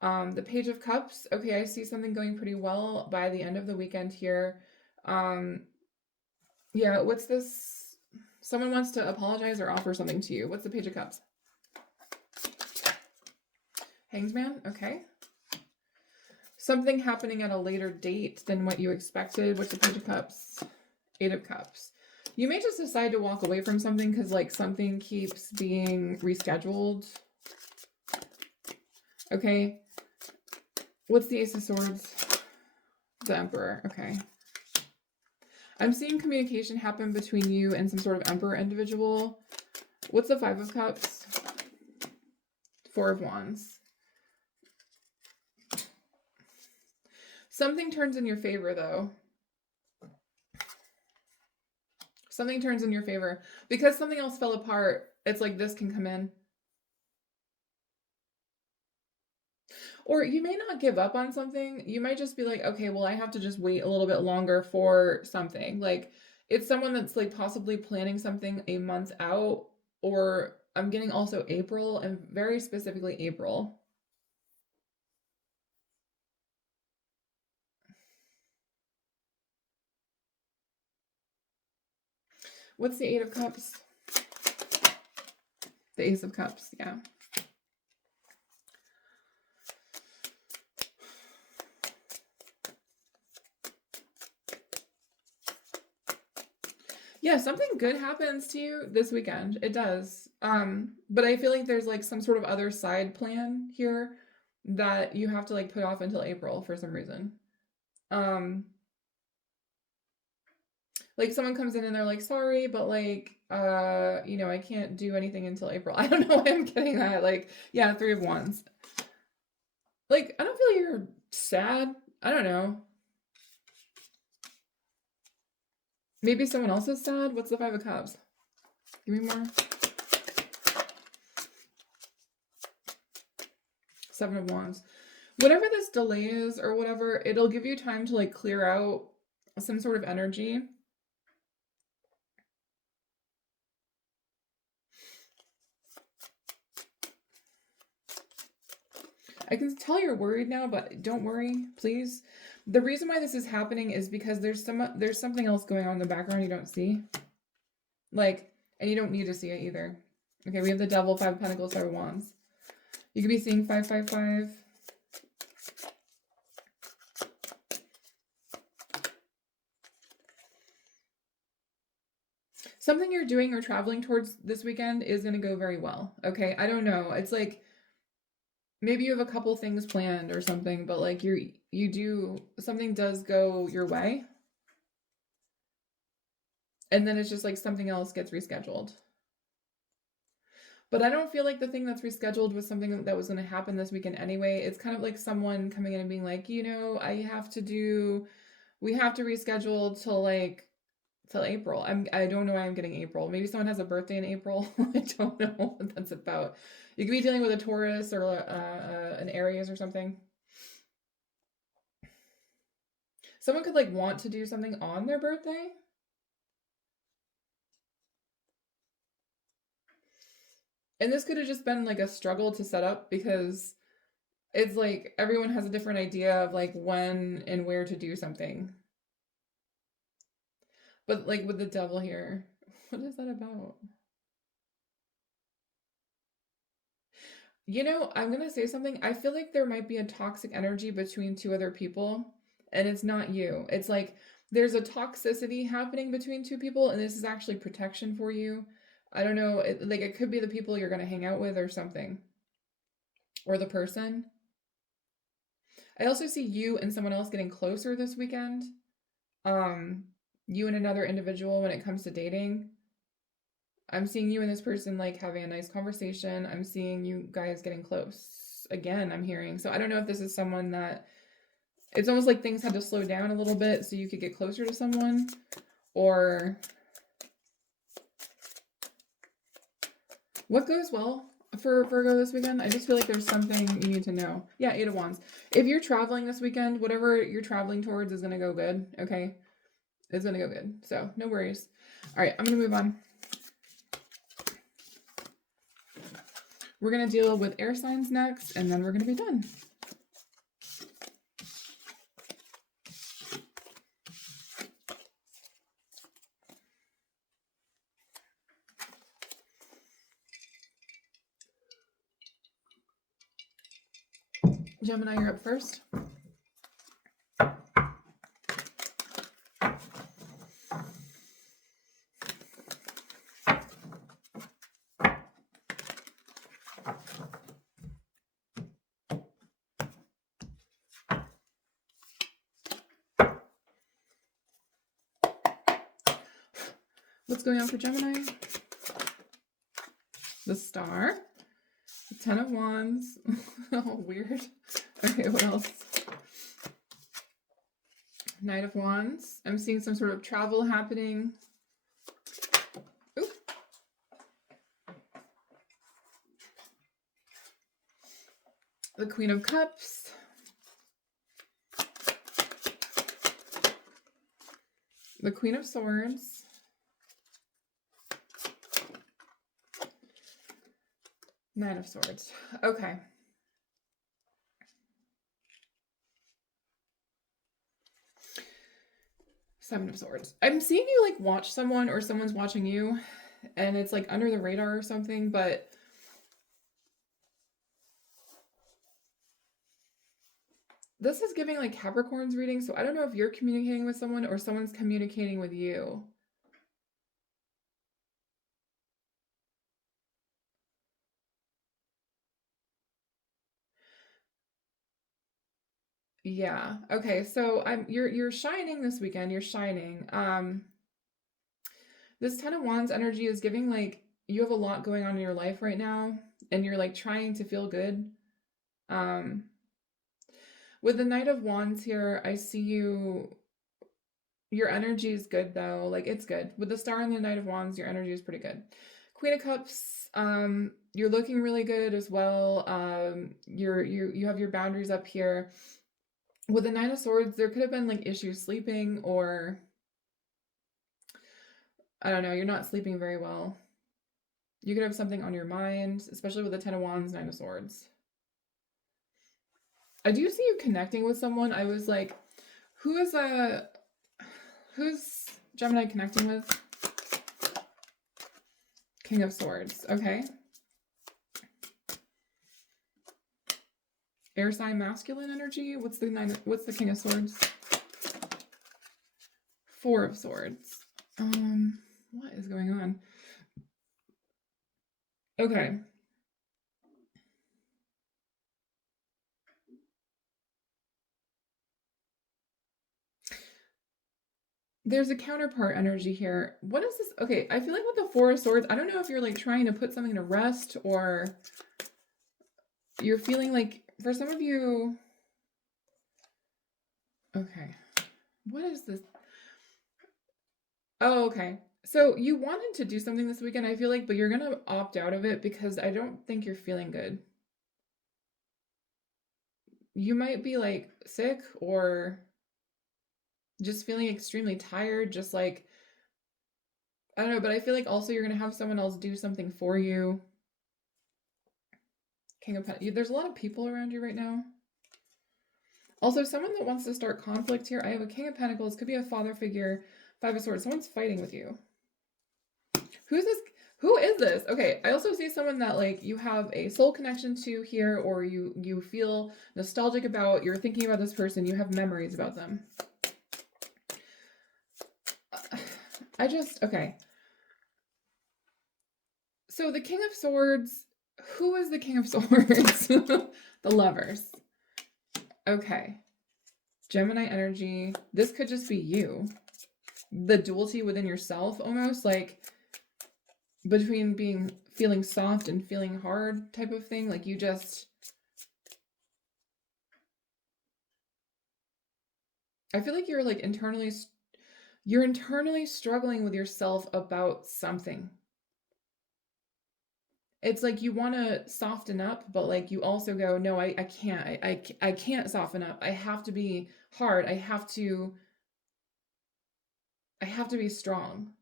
The Page of Cups. Okay, I see something going pretty well by the end of the weekend here. Yeah, what's this? Someone wants to apologize or offer something to you. What's the Page of Cups? Hanged Man, okay. Something happening at a later date than what you expected. What's the Page of Cups? Eight of Cups. You may just decide to walk away from something because like something keeps being rescheduled. Okay. What's the Ace of Swords? The Emperor, okay. I'm seeing communication happen between you and some sort of Emperor individual. What's the Five of Cups? Four of Wands. Something turns in your favor, though. Something turns in your favor. Because something else fell apart, it's like this can come in. Or you may not give up on something. You might just be like, okay, well, I have to just wait a little bit longer for something. Like, it's someone that's like possibly planning something a month out, or I'm getting also April, and very specifically April. What's the Eight of Cups? The Ace of Cups, yeah. Yeah, something good happens to you this weekend. It does. But I feel like there's like some sort of other side plan here that you have to like put off until April for some reason. Like someone comes in and they're like, sorry, but like, you know, I can't do anything until April. I don't know why I'm getting that. Like, yeah, Three of Wands. Like, I don't feel like you're sad. I don't know. Maybe someone else is sad. What's the Five of Cups? Give me more. Seven of Wands. Whatever this delay is or whatever, it'll give you time to like clear out some sort of energy. I can tell you're worried now, but don't worry, please. The reason why this is happening is because there's something else going on in the background you don't see. Like, and you don't need to see it either. Okay, we have the Devil, Five of Pentacles, Five of Wands. You could be seeing 555. Something you're doing or traveling towards this weekend is going to go very well. Okay, I don't know. It's like maybe you have a couple things planned or something, but like something does go your way. And then it's just like something else gets rescheduled. But I don't feel like the thing that's rescheduled was something that was going to happen this weekend anyway. It's kind of like someone coming in and being like, you know, we have to reschedule till April. I don't know why I'm getting April. Maybe someone has a birthday in April. I don't know what that's about. You could be dealing with a Taurus or an Aries or something. Someone could like want to do something on their birthday. And this could have just been like a struggle to set up because it's like everyone has a different idea of like when and where to do something. But like with the Devil here, what is that about? You know, I'm going to say something. I feel like there might be a toxic energy between two other people, and it's not you. It's like there's a toxicity happening between two people, and this is actually protection for you. I don't know. It could be the people you're going to hang out with or something, or the person. I also see you and someone else getting closer this weekend. You and another individual when it comes to dating. I'm seeing you and this person like having a nice conversation. I'm seeing you guys getting close. Again, I'm hearing. So I don't know if this is someone that it's almost like things had to slow down a little bit so you could get closer to someone, or what goes well for Virgo this weekend. I just feel like there's something you need to know. Yeah, Eight of Wands. If you're traveling this weekend, whatever you're traveling towards is going to go good, okay? It's going to go good. So no worries. All right, I'm going to move on. We're going to deal with air signs next, and then we're going to be done. Gemini, you're up first. What's going on for Gemini? The Star. The Ten of Wands. Oh, weird. Okay, what else? Knight of Wands. I'm seeing some sort of travel happening. The Queen of Cups. The Queen of Swords. Nine of Swords. Okay. Seven of Swords. I'm seeing you like watch someone or someone's watching you and it's like under the radar or something, but this is giving like Capricorn's reading, so I don't know if you're communicating with someone or someone's communicating with you. Yeah. Okay. So you're shining this weekend. You're shining. This Ten of Wands energy is giving like you have a lot going on in your life right now and you're like trying to feel good. With the Knight of Wands here, I see your energy is good though. Like it's good. With the Star and the Knight of Wands, your energy is pretty good. Queen of Cups, you're looking really good as well. You have your boundaries up here. With the Nine of Swords, there could have been like issues sleeping or I don't know, you're not sleeping very well. You could have something on your mind, especially with the Ten of Wands, Nine of Swords. I do see you connecting with someone. I was like, who's Gemini connecting with? King of Swords. Okay. Air sign masculine energy. What's the King of Swords? Four of Swords. What is going on? Okay. There's a counterpart energy here. What is this? Okay, I feel like with the Four of Swords, I don't know if you're like trying to put something to rest or you're feeling like, for some of you, okay, what is this? Oh, okay. So you wanted to do something this weekend, I feel like, but you're going to opt out of it because I don't think you're feeling good. You might be like sick or just feeling extremely tired, just like, I don't know, but I feel like also you're going to have someone else do something for you. King of Pentacles. There's a lot of people around you right now. Also, someone that wants to start conflict here. I have a King of Pentacles. Could be a father figure. Five of Swords. Someone's fighting with you. Who's this? Who is this? Okay, I also see someone that like you have a soul connection to here, or you feel nostalgic about. You're thinking about this person. You have memories about them. Okay. So the King of Swords, who is the King of Swords? The Lovers. Okay. Gemini energy. This could just be you. The duality within yourself almost, like between feeling soft and feeling hard type of thing. Like you just, I feel like you're like internally struggling with yourself about something. It's like you want to soften up, but like you also go, no, I can't. I can't soften up. I have to be hard. I have to be strong.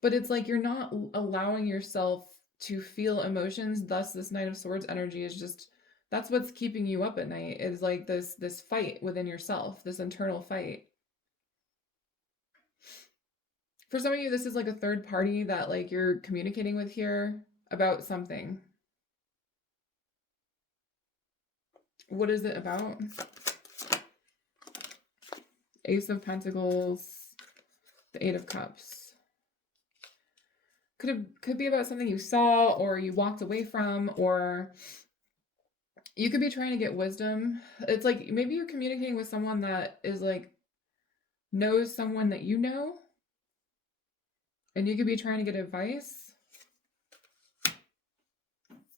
But it's like you're not allowing yourself to feel emotions. Thus, this Knight of Swords energy is just, that's what's keeping you up at night, is like this fight within yourself, this internal fight. For some of you, this is like a third party that like you're communicating with here about something. What is it about? Ace of Pentacles, the Eight of Cups. Could be about something you saw or you walked away from, or you could be trying to get wisdom. It's like maybe you're communicating with someone that is like knows someone that you know, and you could be trying to get advice.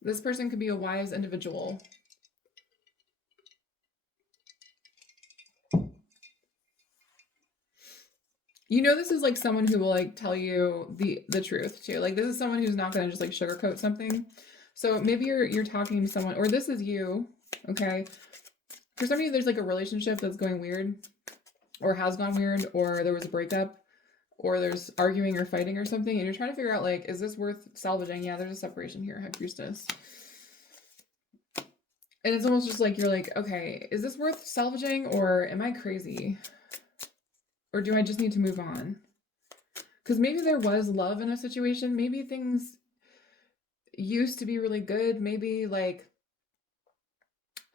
This person could be a wise individual. You know, this is like someone who will like tell you the truth too. Like this is someone who's not going to just like sugarcoat something. So maybe you're talking to someone, or this is you, okay? For some of you, there's like a relationship that's going weird, or has gone weird, or there was a breakup, or there's arguing or fighting or something, and you're trying to figure out, like, is this worth salvaging? Yeah, there's a separation here, High Priestess. And it's almost just like, you're like, okay, is this worth salvaging, or am I crazy? Or do I just need to move on? Because maybe there was love in a situation. Maybe things used to be really good. Maybe, like,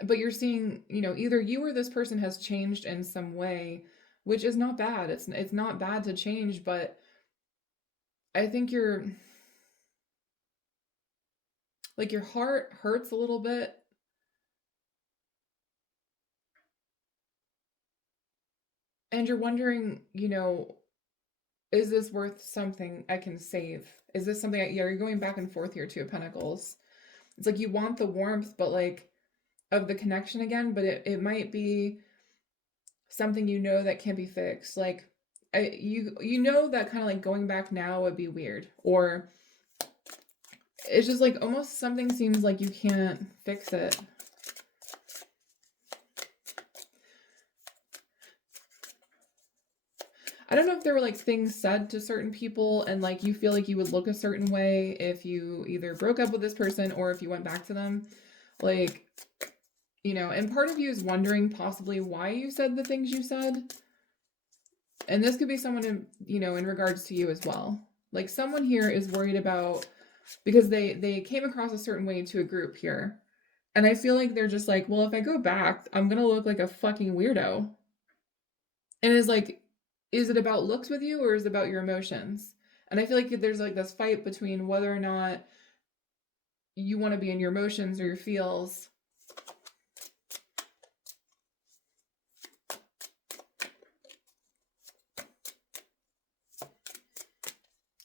but you're seeing, you know, either you or this person has changed in some way, which is not bad. It's not bad to change, but I think you're, like, your heart hurts a little bit. And you're wondering, you know, is this worth something I can save? Is this something yeah, you're going back and forth here, Two of Pentacles. It's like you want the warmth, but like, of the connection again, but it might be something, you know, that can't be fixed. Like, you know that kind of like going back now would be weird, or it's just like almost something seems like you can't fix it. I don't know if there were like things said to certain people and like you feel like you would look a certain way if you either broke up with this person or if you went back to them. Like, you know, and part of you is wondering possibly why you said the things you said. And this could be someone in, you know, in regards to you as well. Like, someone here is worried about, because they came across a certain way to a group here. And I feel like they're just like, well, if I go back, I'm going to look like a fucking weirdo. And it's like, is it about looks with you, or is it about your emotions? And I feel like there's like this fight between whether or not you want to be in your emotions or your feels.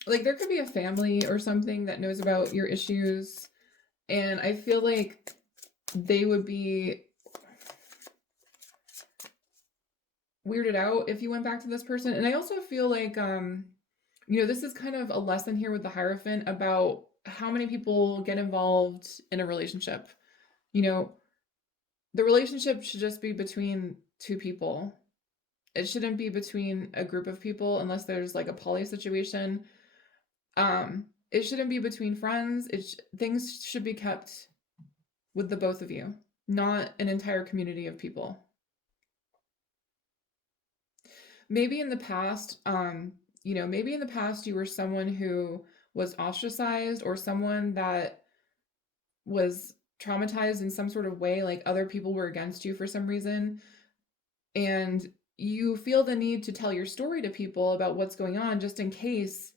Like, there could be a family or something that knows about your issues, and I feel like they would be weirded out if you went back to this person. And I also feel like, you know, this is kind of a lesson here with the Hierophant about how many people get involved in a relationship. You know, the relationship should just be between two people. It shouldn't be between a group of people unless there's like a poly situation. It shouldn't be between friends. Things should be kept with the both of you, not an entire community of people. Maybe in the past, you know, maybe in the past you were someone who was ostracized, or someone that was traumatized in some sort of way, like other people were against you for some reason, and you feel the need to tell your story to people about what's going on, just in case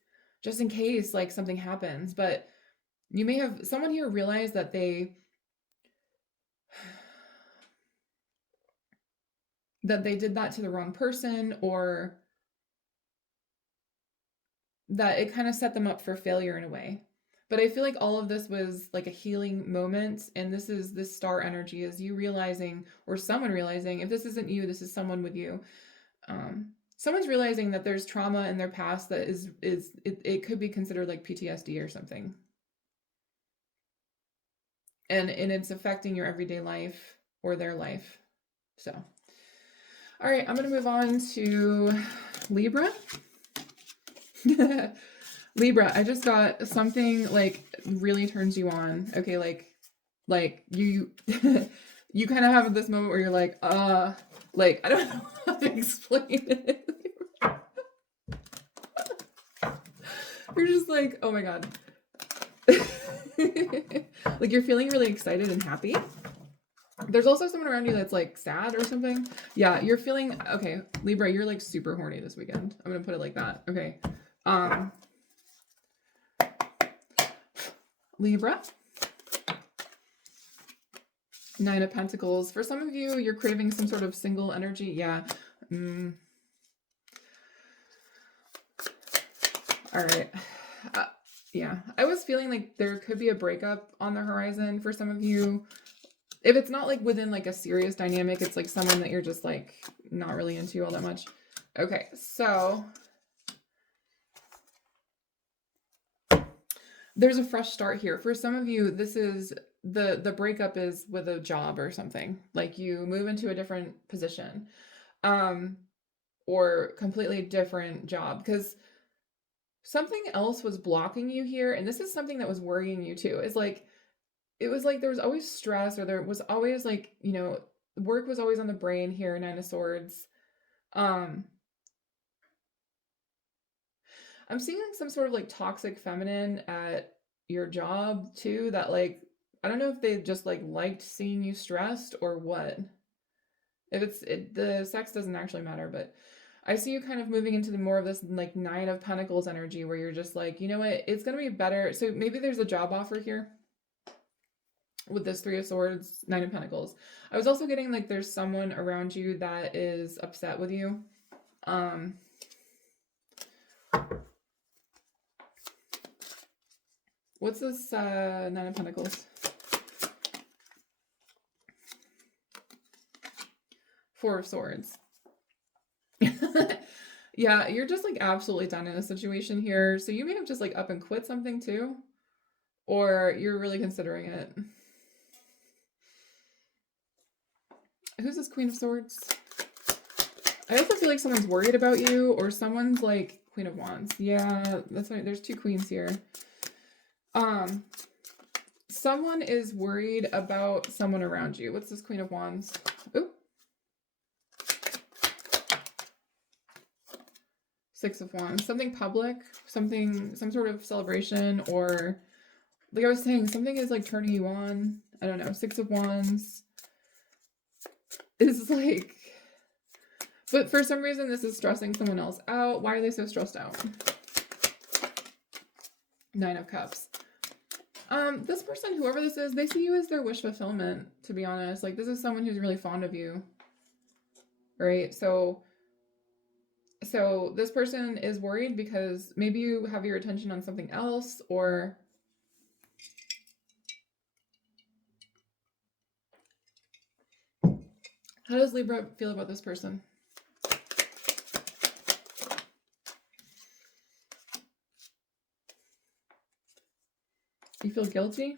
like something happens. But you may have someone here realize that they did that to the wrong person, or that it kind of set them up for failure in a way. But I feel like all of this was like a healing moment, and this is this star energy, is you realizing, or someone realizing, if this isn't you, this is someone with you. Someone's realizing that there's trauma in their past that it could be considered like PTSD or something. And it's affecting your everyday life or their life. So, all right, I'm going to move on to Libra. Libra, I just got something like really turns you on. Okay, like you you kind of have this moment where you're like I don't know how to explain it. You're just like, oh my god. Like, you're feeling really excited and happy. There's also someone around you that's like sad or something. Yeah, you're feeling okay, Libra, you're like super horny this weekend. I'm gonna put it like that. Okay. Libra. 9 of Pentacles. For some of you, you're craving some sort of single energy. Yeah. All right. Yeah. I was feeling like there could be a breakup on the horizon for some of you. If it's not like within like a serious dynamic, it's like someone that you're just like not really into all that much. Okay. So There's a fresh start here. For some of you, this is the breakup is with a job or something. Like you move into a different position. Um or completely different job because something else was blocking you here, and this is something that was worrying you too. It's like it was like there was always stress, or there was always like, work was always on the brain here, Nine of Swords. Um, I'm seeing like some sort of like toxic feminine at your job too, that like I don't know if they just like liked seeing you stressed or what. If the sex doesn't actually matter, but I see you kind of moving into the more of this like Nine of Pentacles energy where you're just like, you know what, it's gonna be better. So maybe there's a job offer here with this Three of Swords, Nine of Pentacles. I was also getting like there's someone around you that is upset with you. Um what's this Nine of Pentacles? Four of Swords. Yeah, you're just like absolutely done in a situation here. So you may have just like up and quit something too, or you're really considering it. Who's this Queen of Swords? I also feel like someone's worried about you, or someone's like Queen of Wands. Yeah, that's right. There's two queens here. Someone is worried about someone around you. What's this Queen of Wands? Ooh. Six of Wands. Something public, some sort of celebration, or like I was saying, something is like turning you on. I don't know. Six of Wands is like, but for some reason this is stressing someone else out. Why are they so stressed out? Nine of Cups. This person, whoever this is, they see you as their wish fulfillment, to be honest. Like, this is someone who's really fond of you, right? So this person is worried because maybe you have your attention on something else, or how does Libra feel about this person? You feel guilty?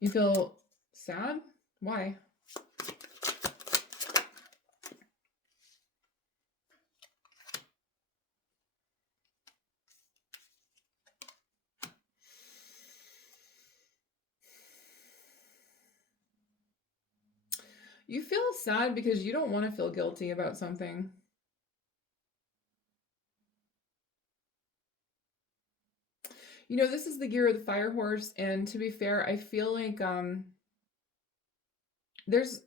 You feel sad? Why? You feel sad because you don't want to feel guilty about something. You know, this is the year of the fire horse, and to be fair, I feel like there's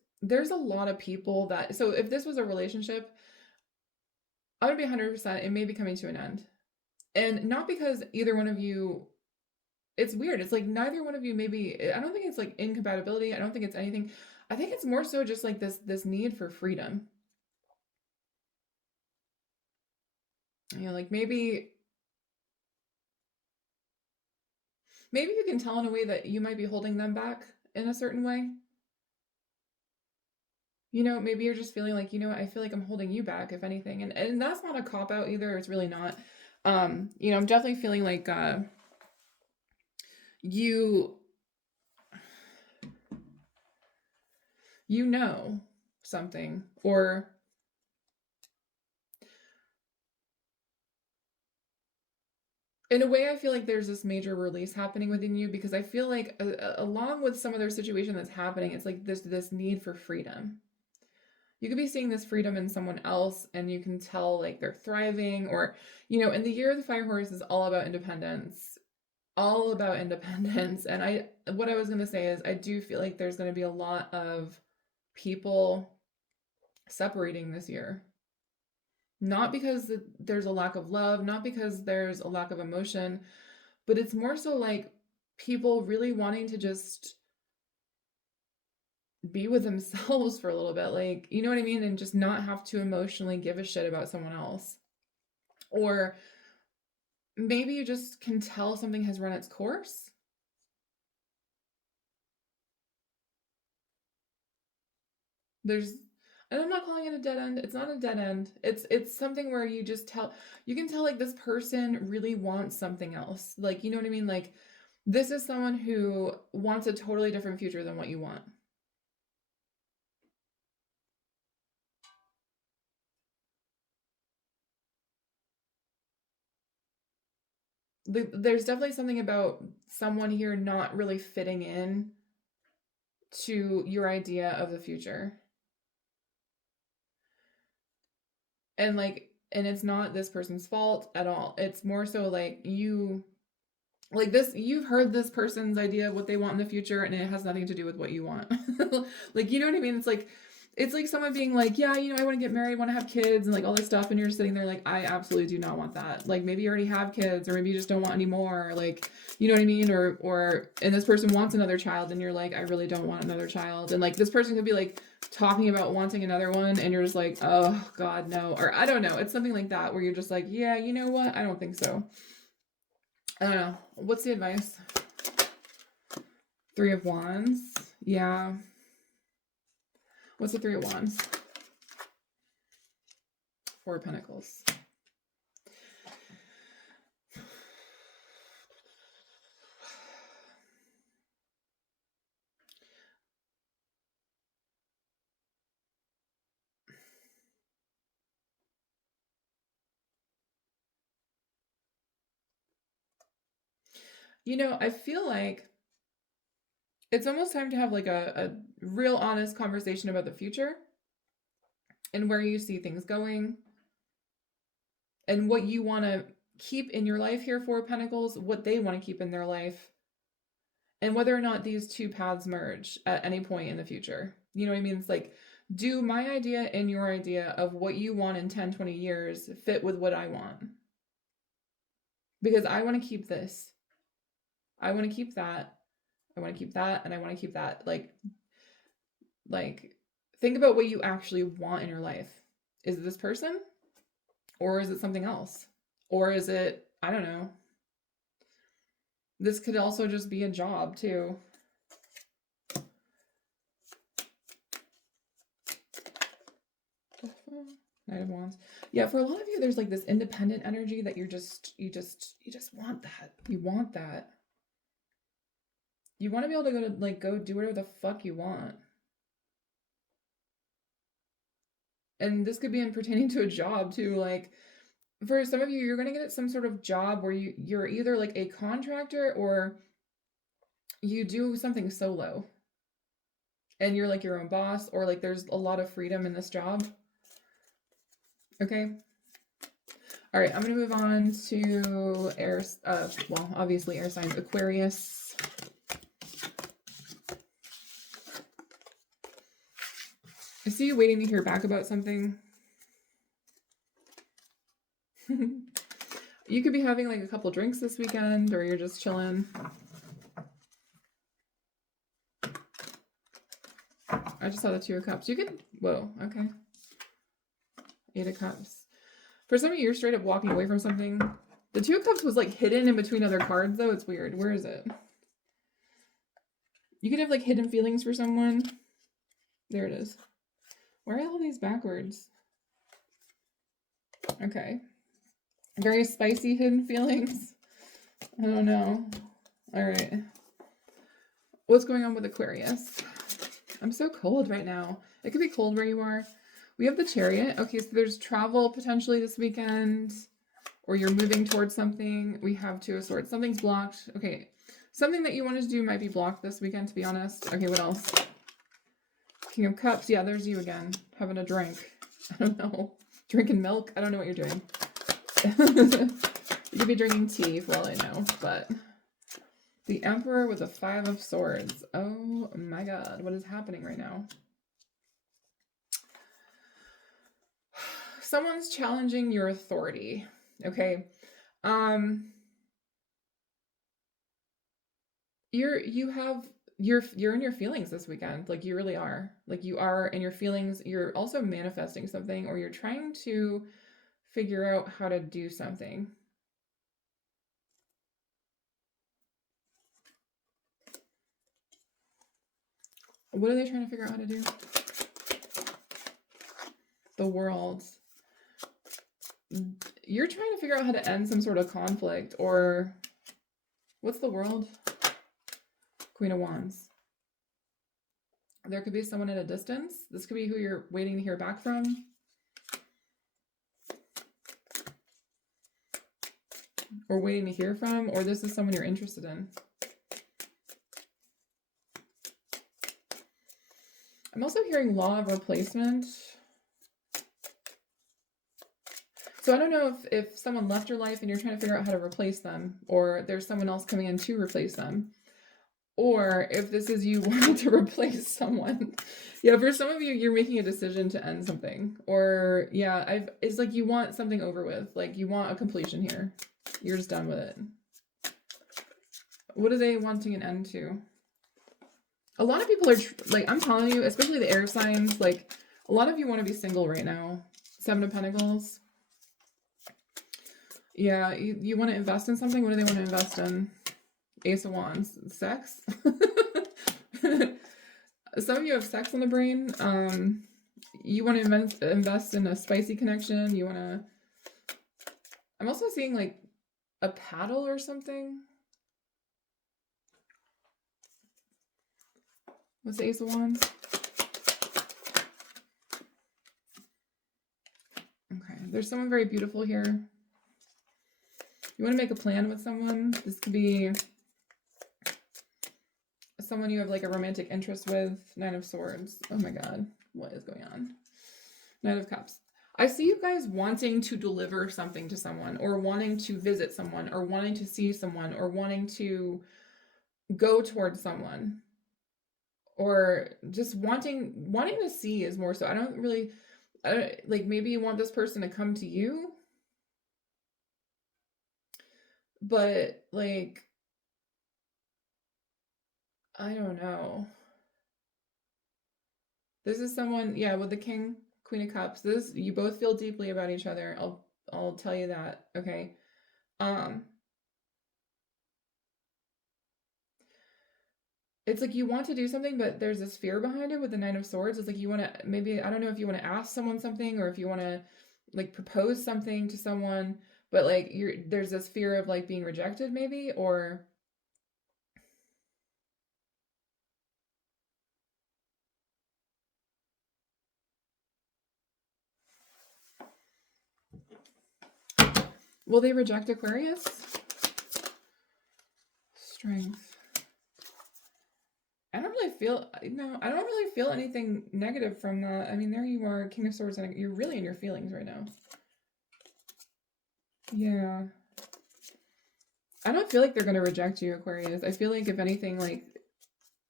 a lot of people that, so if this was a relationship, I would be 100% it may be coming to an end. And not because either one of you, it's weird. It's like neither one of you maybe, I don't think it's like incompatibility. I don't think it's anything. I think it's more so just like this need for freedom. You know, like maybe you can tell in a way that you might be holding them back in a certain way. You know, maybe you're just feeling like, you know what, I feel like I'm holding you back, if anything. And that's not a cop out either. It's really not. You know, I'm definitely feeling like you know something, or in a way I feel like there's this major release happening within you, because I feel like along with some other situation that's happening, it's like this need for freedom. You could be seeing this freedom in someone else, and you can tell like they're thriving, or, you know, in the year of the fire horse is all about independence. All about independence. And what I was going to say is I do feel like there's going to be a lot of people separating this year. Not because there's a lack of love, not because there's a lack of emotion, but it's more so like people really wanting to just be with themselves for a little bit. Like, you know what I mean? And just not have to emotionally give a shit about someone else. Or maybe you just can tell something has run its course. There's And I'm not calling it a dead end. It's not a dead end. It's something where you just you can tell like this person really wants something else. Like, you know what I mean? Like this is someone who wants a totally different future than what you want. There's definitely something about someone here not really fitting in to your idea of the future. And like, and it's not this person's fault at all. It's more so like like this, you've heard this person's idea of what they want in the future and it has nothing to do with what you want. Like, you know what I mean? It's like someone being like, yeah, you know, I want to get married, want to have kids and like all this stuff. And you're sitting there like, I absolutely do not want that. Like maybe you already have kids or maybe you just don't want any more. Like, you know what I mean? And this person wants another child and you're like, I really don't want another child. And like, this person could be like talking about wanting another one and you're just like, oh God, no. Or I don't know. It's something like that where you're just like, yeah, you know what? I don't think so. I don't know. What's the advice? 3 of Wands. Yeah. What's the 3 of Wands? 4 of Pentacles. You know, I feel like it's almost time to have like a real honest conversation about the future and where you see things going and what you want to keep in your life here, 4 of Pentacles, what they want to keep in their life, and whether or not these two paths merge at any point in the future. You know what I mean? It's like, do my idea and your idea of what you want in 10, 20 years fit with what I want? Because I want to keep this. I want to keep that. I want to keep that. And I want to keep that. Like, think about what you actually want in your life. Is it this person? Or is it something else? Or is it, I don't know. This could also just be a job too. Knight of Wands. Yeah, for a lot of you, there's like this independent energy that you just want that. You want that. You want to be able to go do whatever the fuck you want. And this could be in pertaining to a job too. Like for some of you, you're going to get some sort of job where you're either like a contractor or you do something solo. And you're like your own boss, or like there's a lot of freedom in this job. Okay. All right, I'm going to move on to air, well, obviously air signs, Aquarius. I see you waiting to hear back about something. You could be having like a couple drinks this weekend, or you're just chilling. I just saw the 2 of Cups. You could, whoa, okay. 8 of Cups. For some of you, you're straight up walking away from something. The 2 of Cups was like hidden in between other cards, though. It's weird. Where is it? You could have like hidden feelings for someone. There it is. Why are all these backwards? Okay. Very spicy hidden feelings. I don't know. All right. What's going on with Aquarius? I'm so cold right now. It could be cold where you are. We have the Chariot. Okay, so there's travel potentially this weekend, or you're moving towards something. We have 2 of Swords. Something's blocked. Okay, something that you wanted to do might be blocked this weekend, to be honest. Okay, what else? King of Cups. Yeah, there's you again. Having a drink. I don't know. Drinking milk. I don't know what you're doing. You could be drinking tea for all I know, but... The Emperor with the 5 of Swords. Oh my God, what is happening right now? Someone's challenging your authority, okay? You're in your feelings this weekend. Like you really are. Like you are in your feelings. You're also manifesting something, or you're trying to figure out how to do something. What are they trying to figure out how to do? The World. You're trying to figure out how to end some sort of conflict, or what's the World? Queen of Wands. There could be someone at a distance. This could be who you're waiting to hear back from. Or waiting to hear from, or this is someone you're interested in. I'm also hearing law of replacement. So I don't know if someone left your life and you're trying to figure out how to replace them, or there's someone else coming in to replace them, or if this is you wanting to replace someone. Yeah, for some of you, you're making a decision to end something, or yeah, it's like you want something over with, like you want a completion here. You're just done with it. What are they wanting an end to? A lot of people are like, I'm telling you, especially the air signs, like a lot of you want to be single right now. 7 of Pentacles. Yeah, you want to invest in something. What do they want to invest in? Ace of Wands. Sex? Some of you have sex on the brain. You want to invest in a spicy connection. You want to... I'm also seeing like a paddle or something. What's the Ace of Wands? Okay, there's someone very beautiful here. You want to make a plan with someone. This could be someone you have like a romantic interest with. 9 of Swords. Oh my god, what is going on? 9 of Cups. I see you guys wanting to deliver something to someone, or wanting to visit someone, or wanting to see someone, or wanting to go towards someone, or just wanting to see is more so. I don't like, maybe you want this person to come to you, but like, I don't know. This is someone, yeah, with the King, Queen of Cups. This, you both feel deeply about each other. I'll tell you that. Okay. It's like you want to do something, but there's this fear behind it with the 9 of Swords. It's like you want to, maybe, I don't know if you want to ask someone something, or if you want to like propose something to someone, but like there's this fear of like being rejected maybe, or will they reject Aquarius? Strength. I don't really feel anything negative from that. I mean, there you are, King of Swords, and you're really in your feelings right now. Yeah. I don't feel like they're going to reject you, Aquarius. I feel like, if anything, like,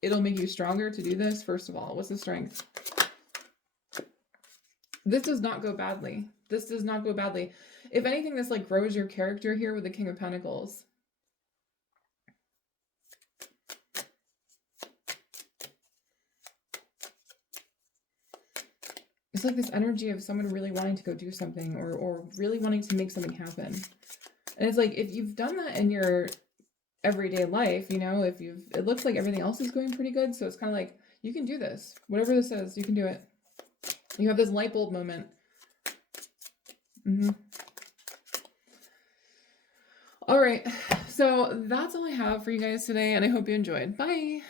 it'll make you stronger to do this. First of all, what's the strength? This does not go badly. This does not go badly. If anything, this like grows your character here with the King of Pentacles. It's like this energy of someone really wanting to go do something, or really wanting to make something happen. And it's like, if you've done that in your everyday life, you know, it looks like everything else is going pretty good. So it's kind of like, you can do this. Whatever this is, you can do it. You have this light bulb moment. All right. So that's all I have for you guys today, and I hope you enjoyed. Bye.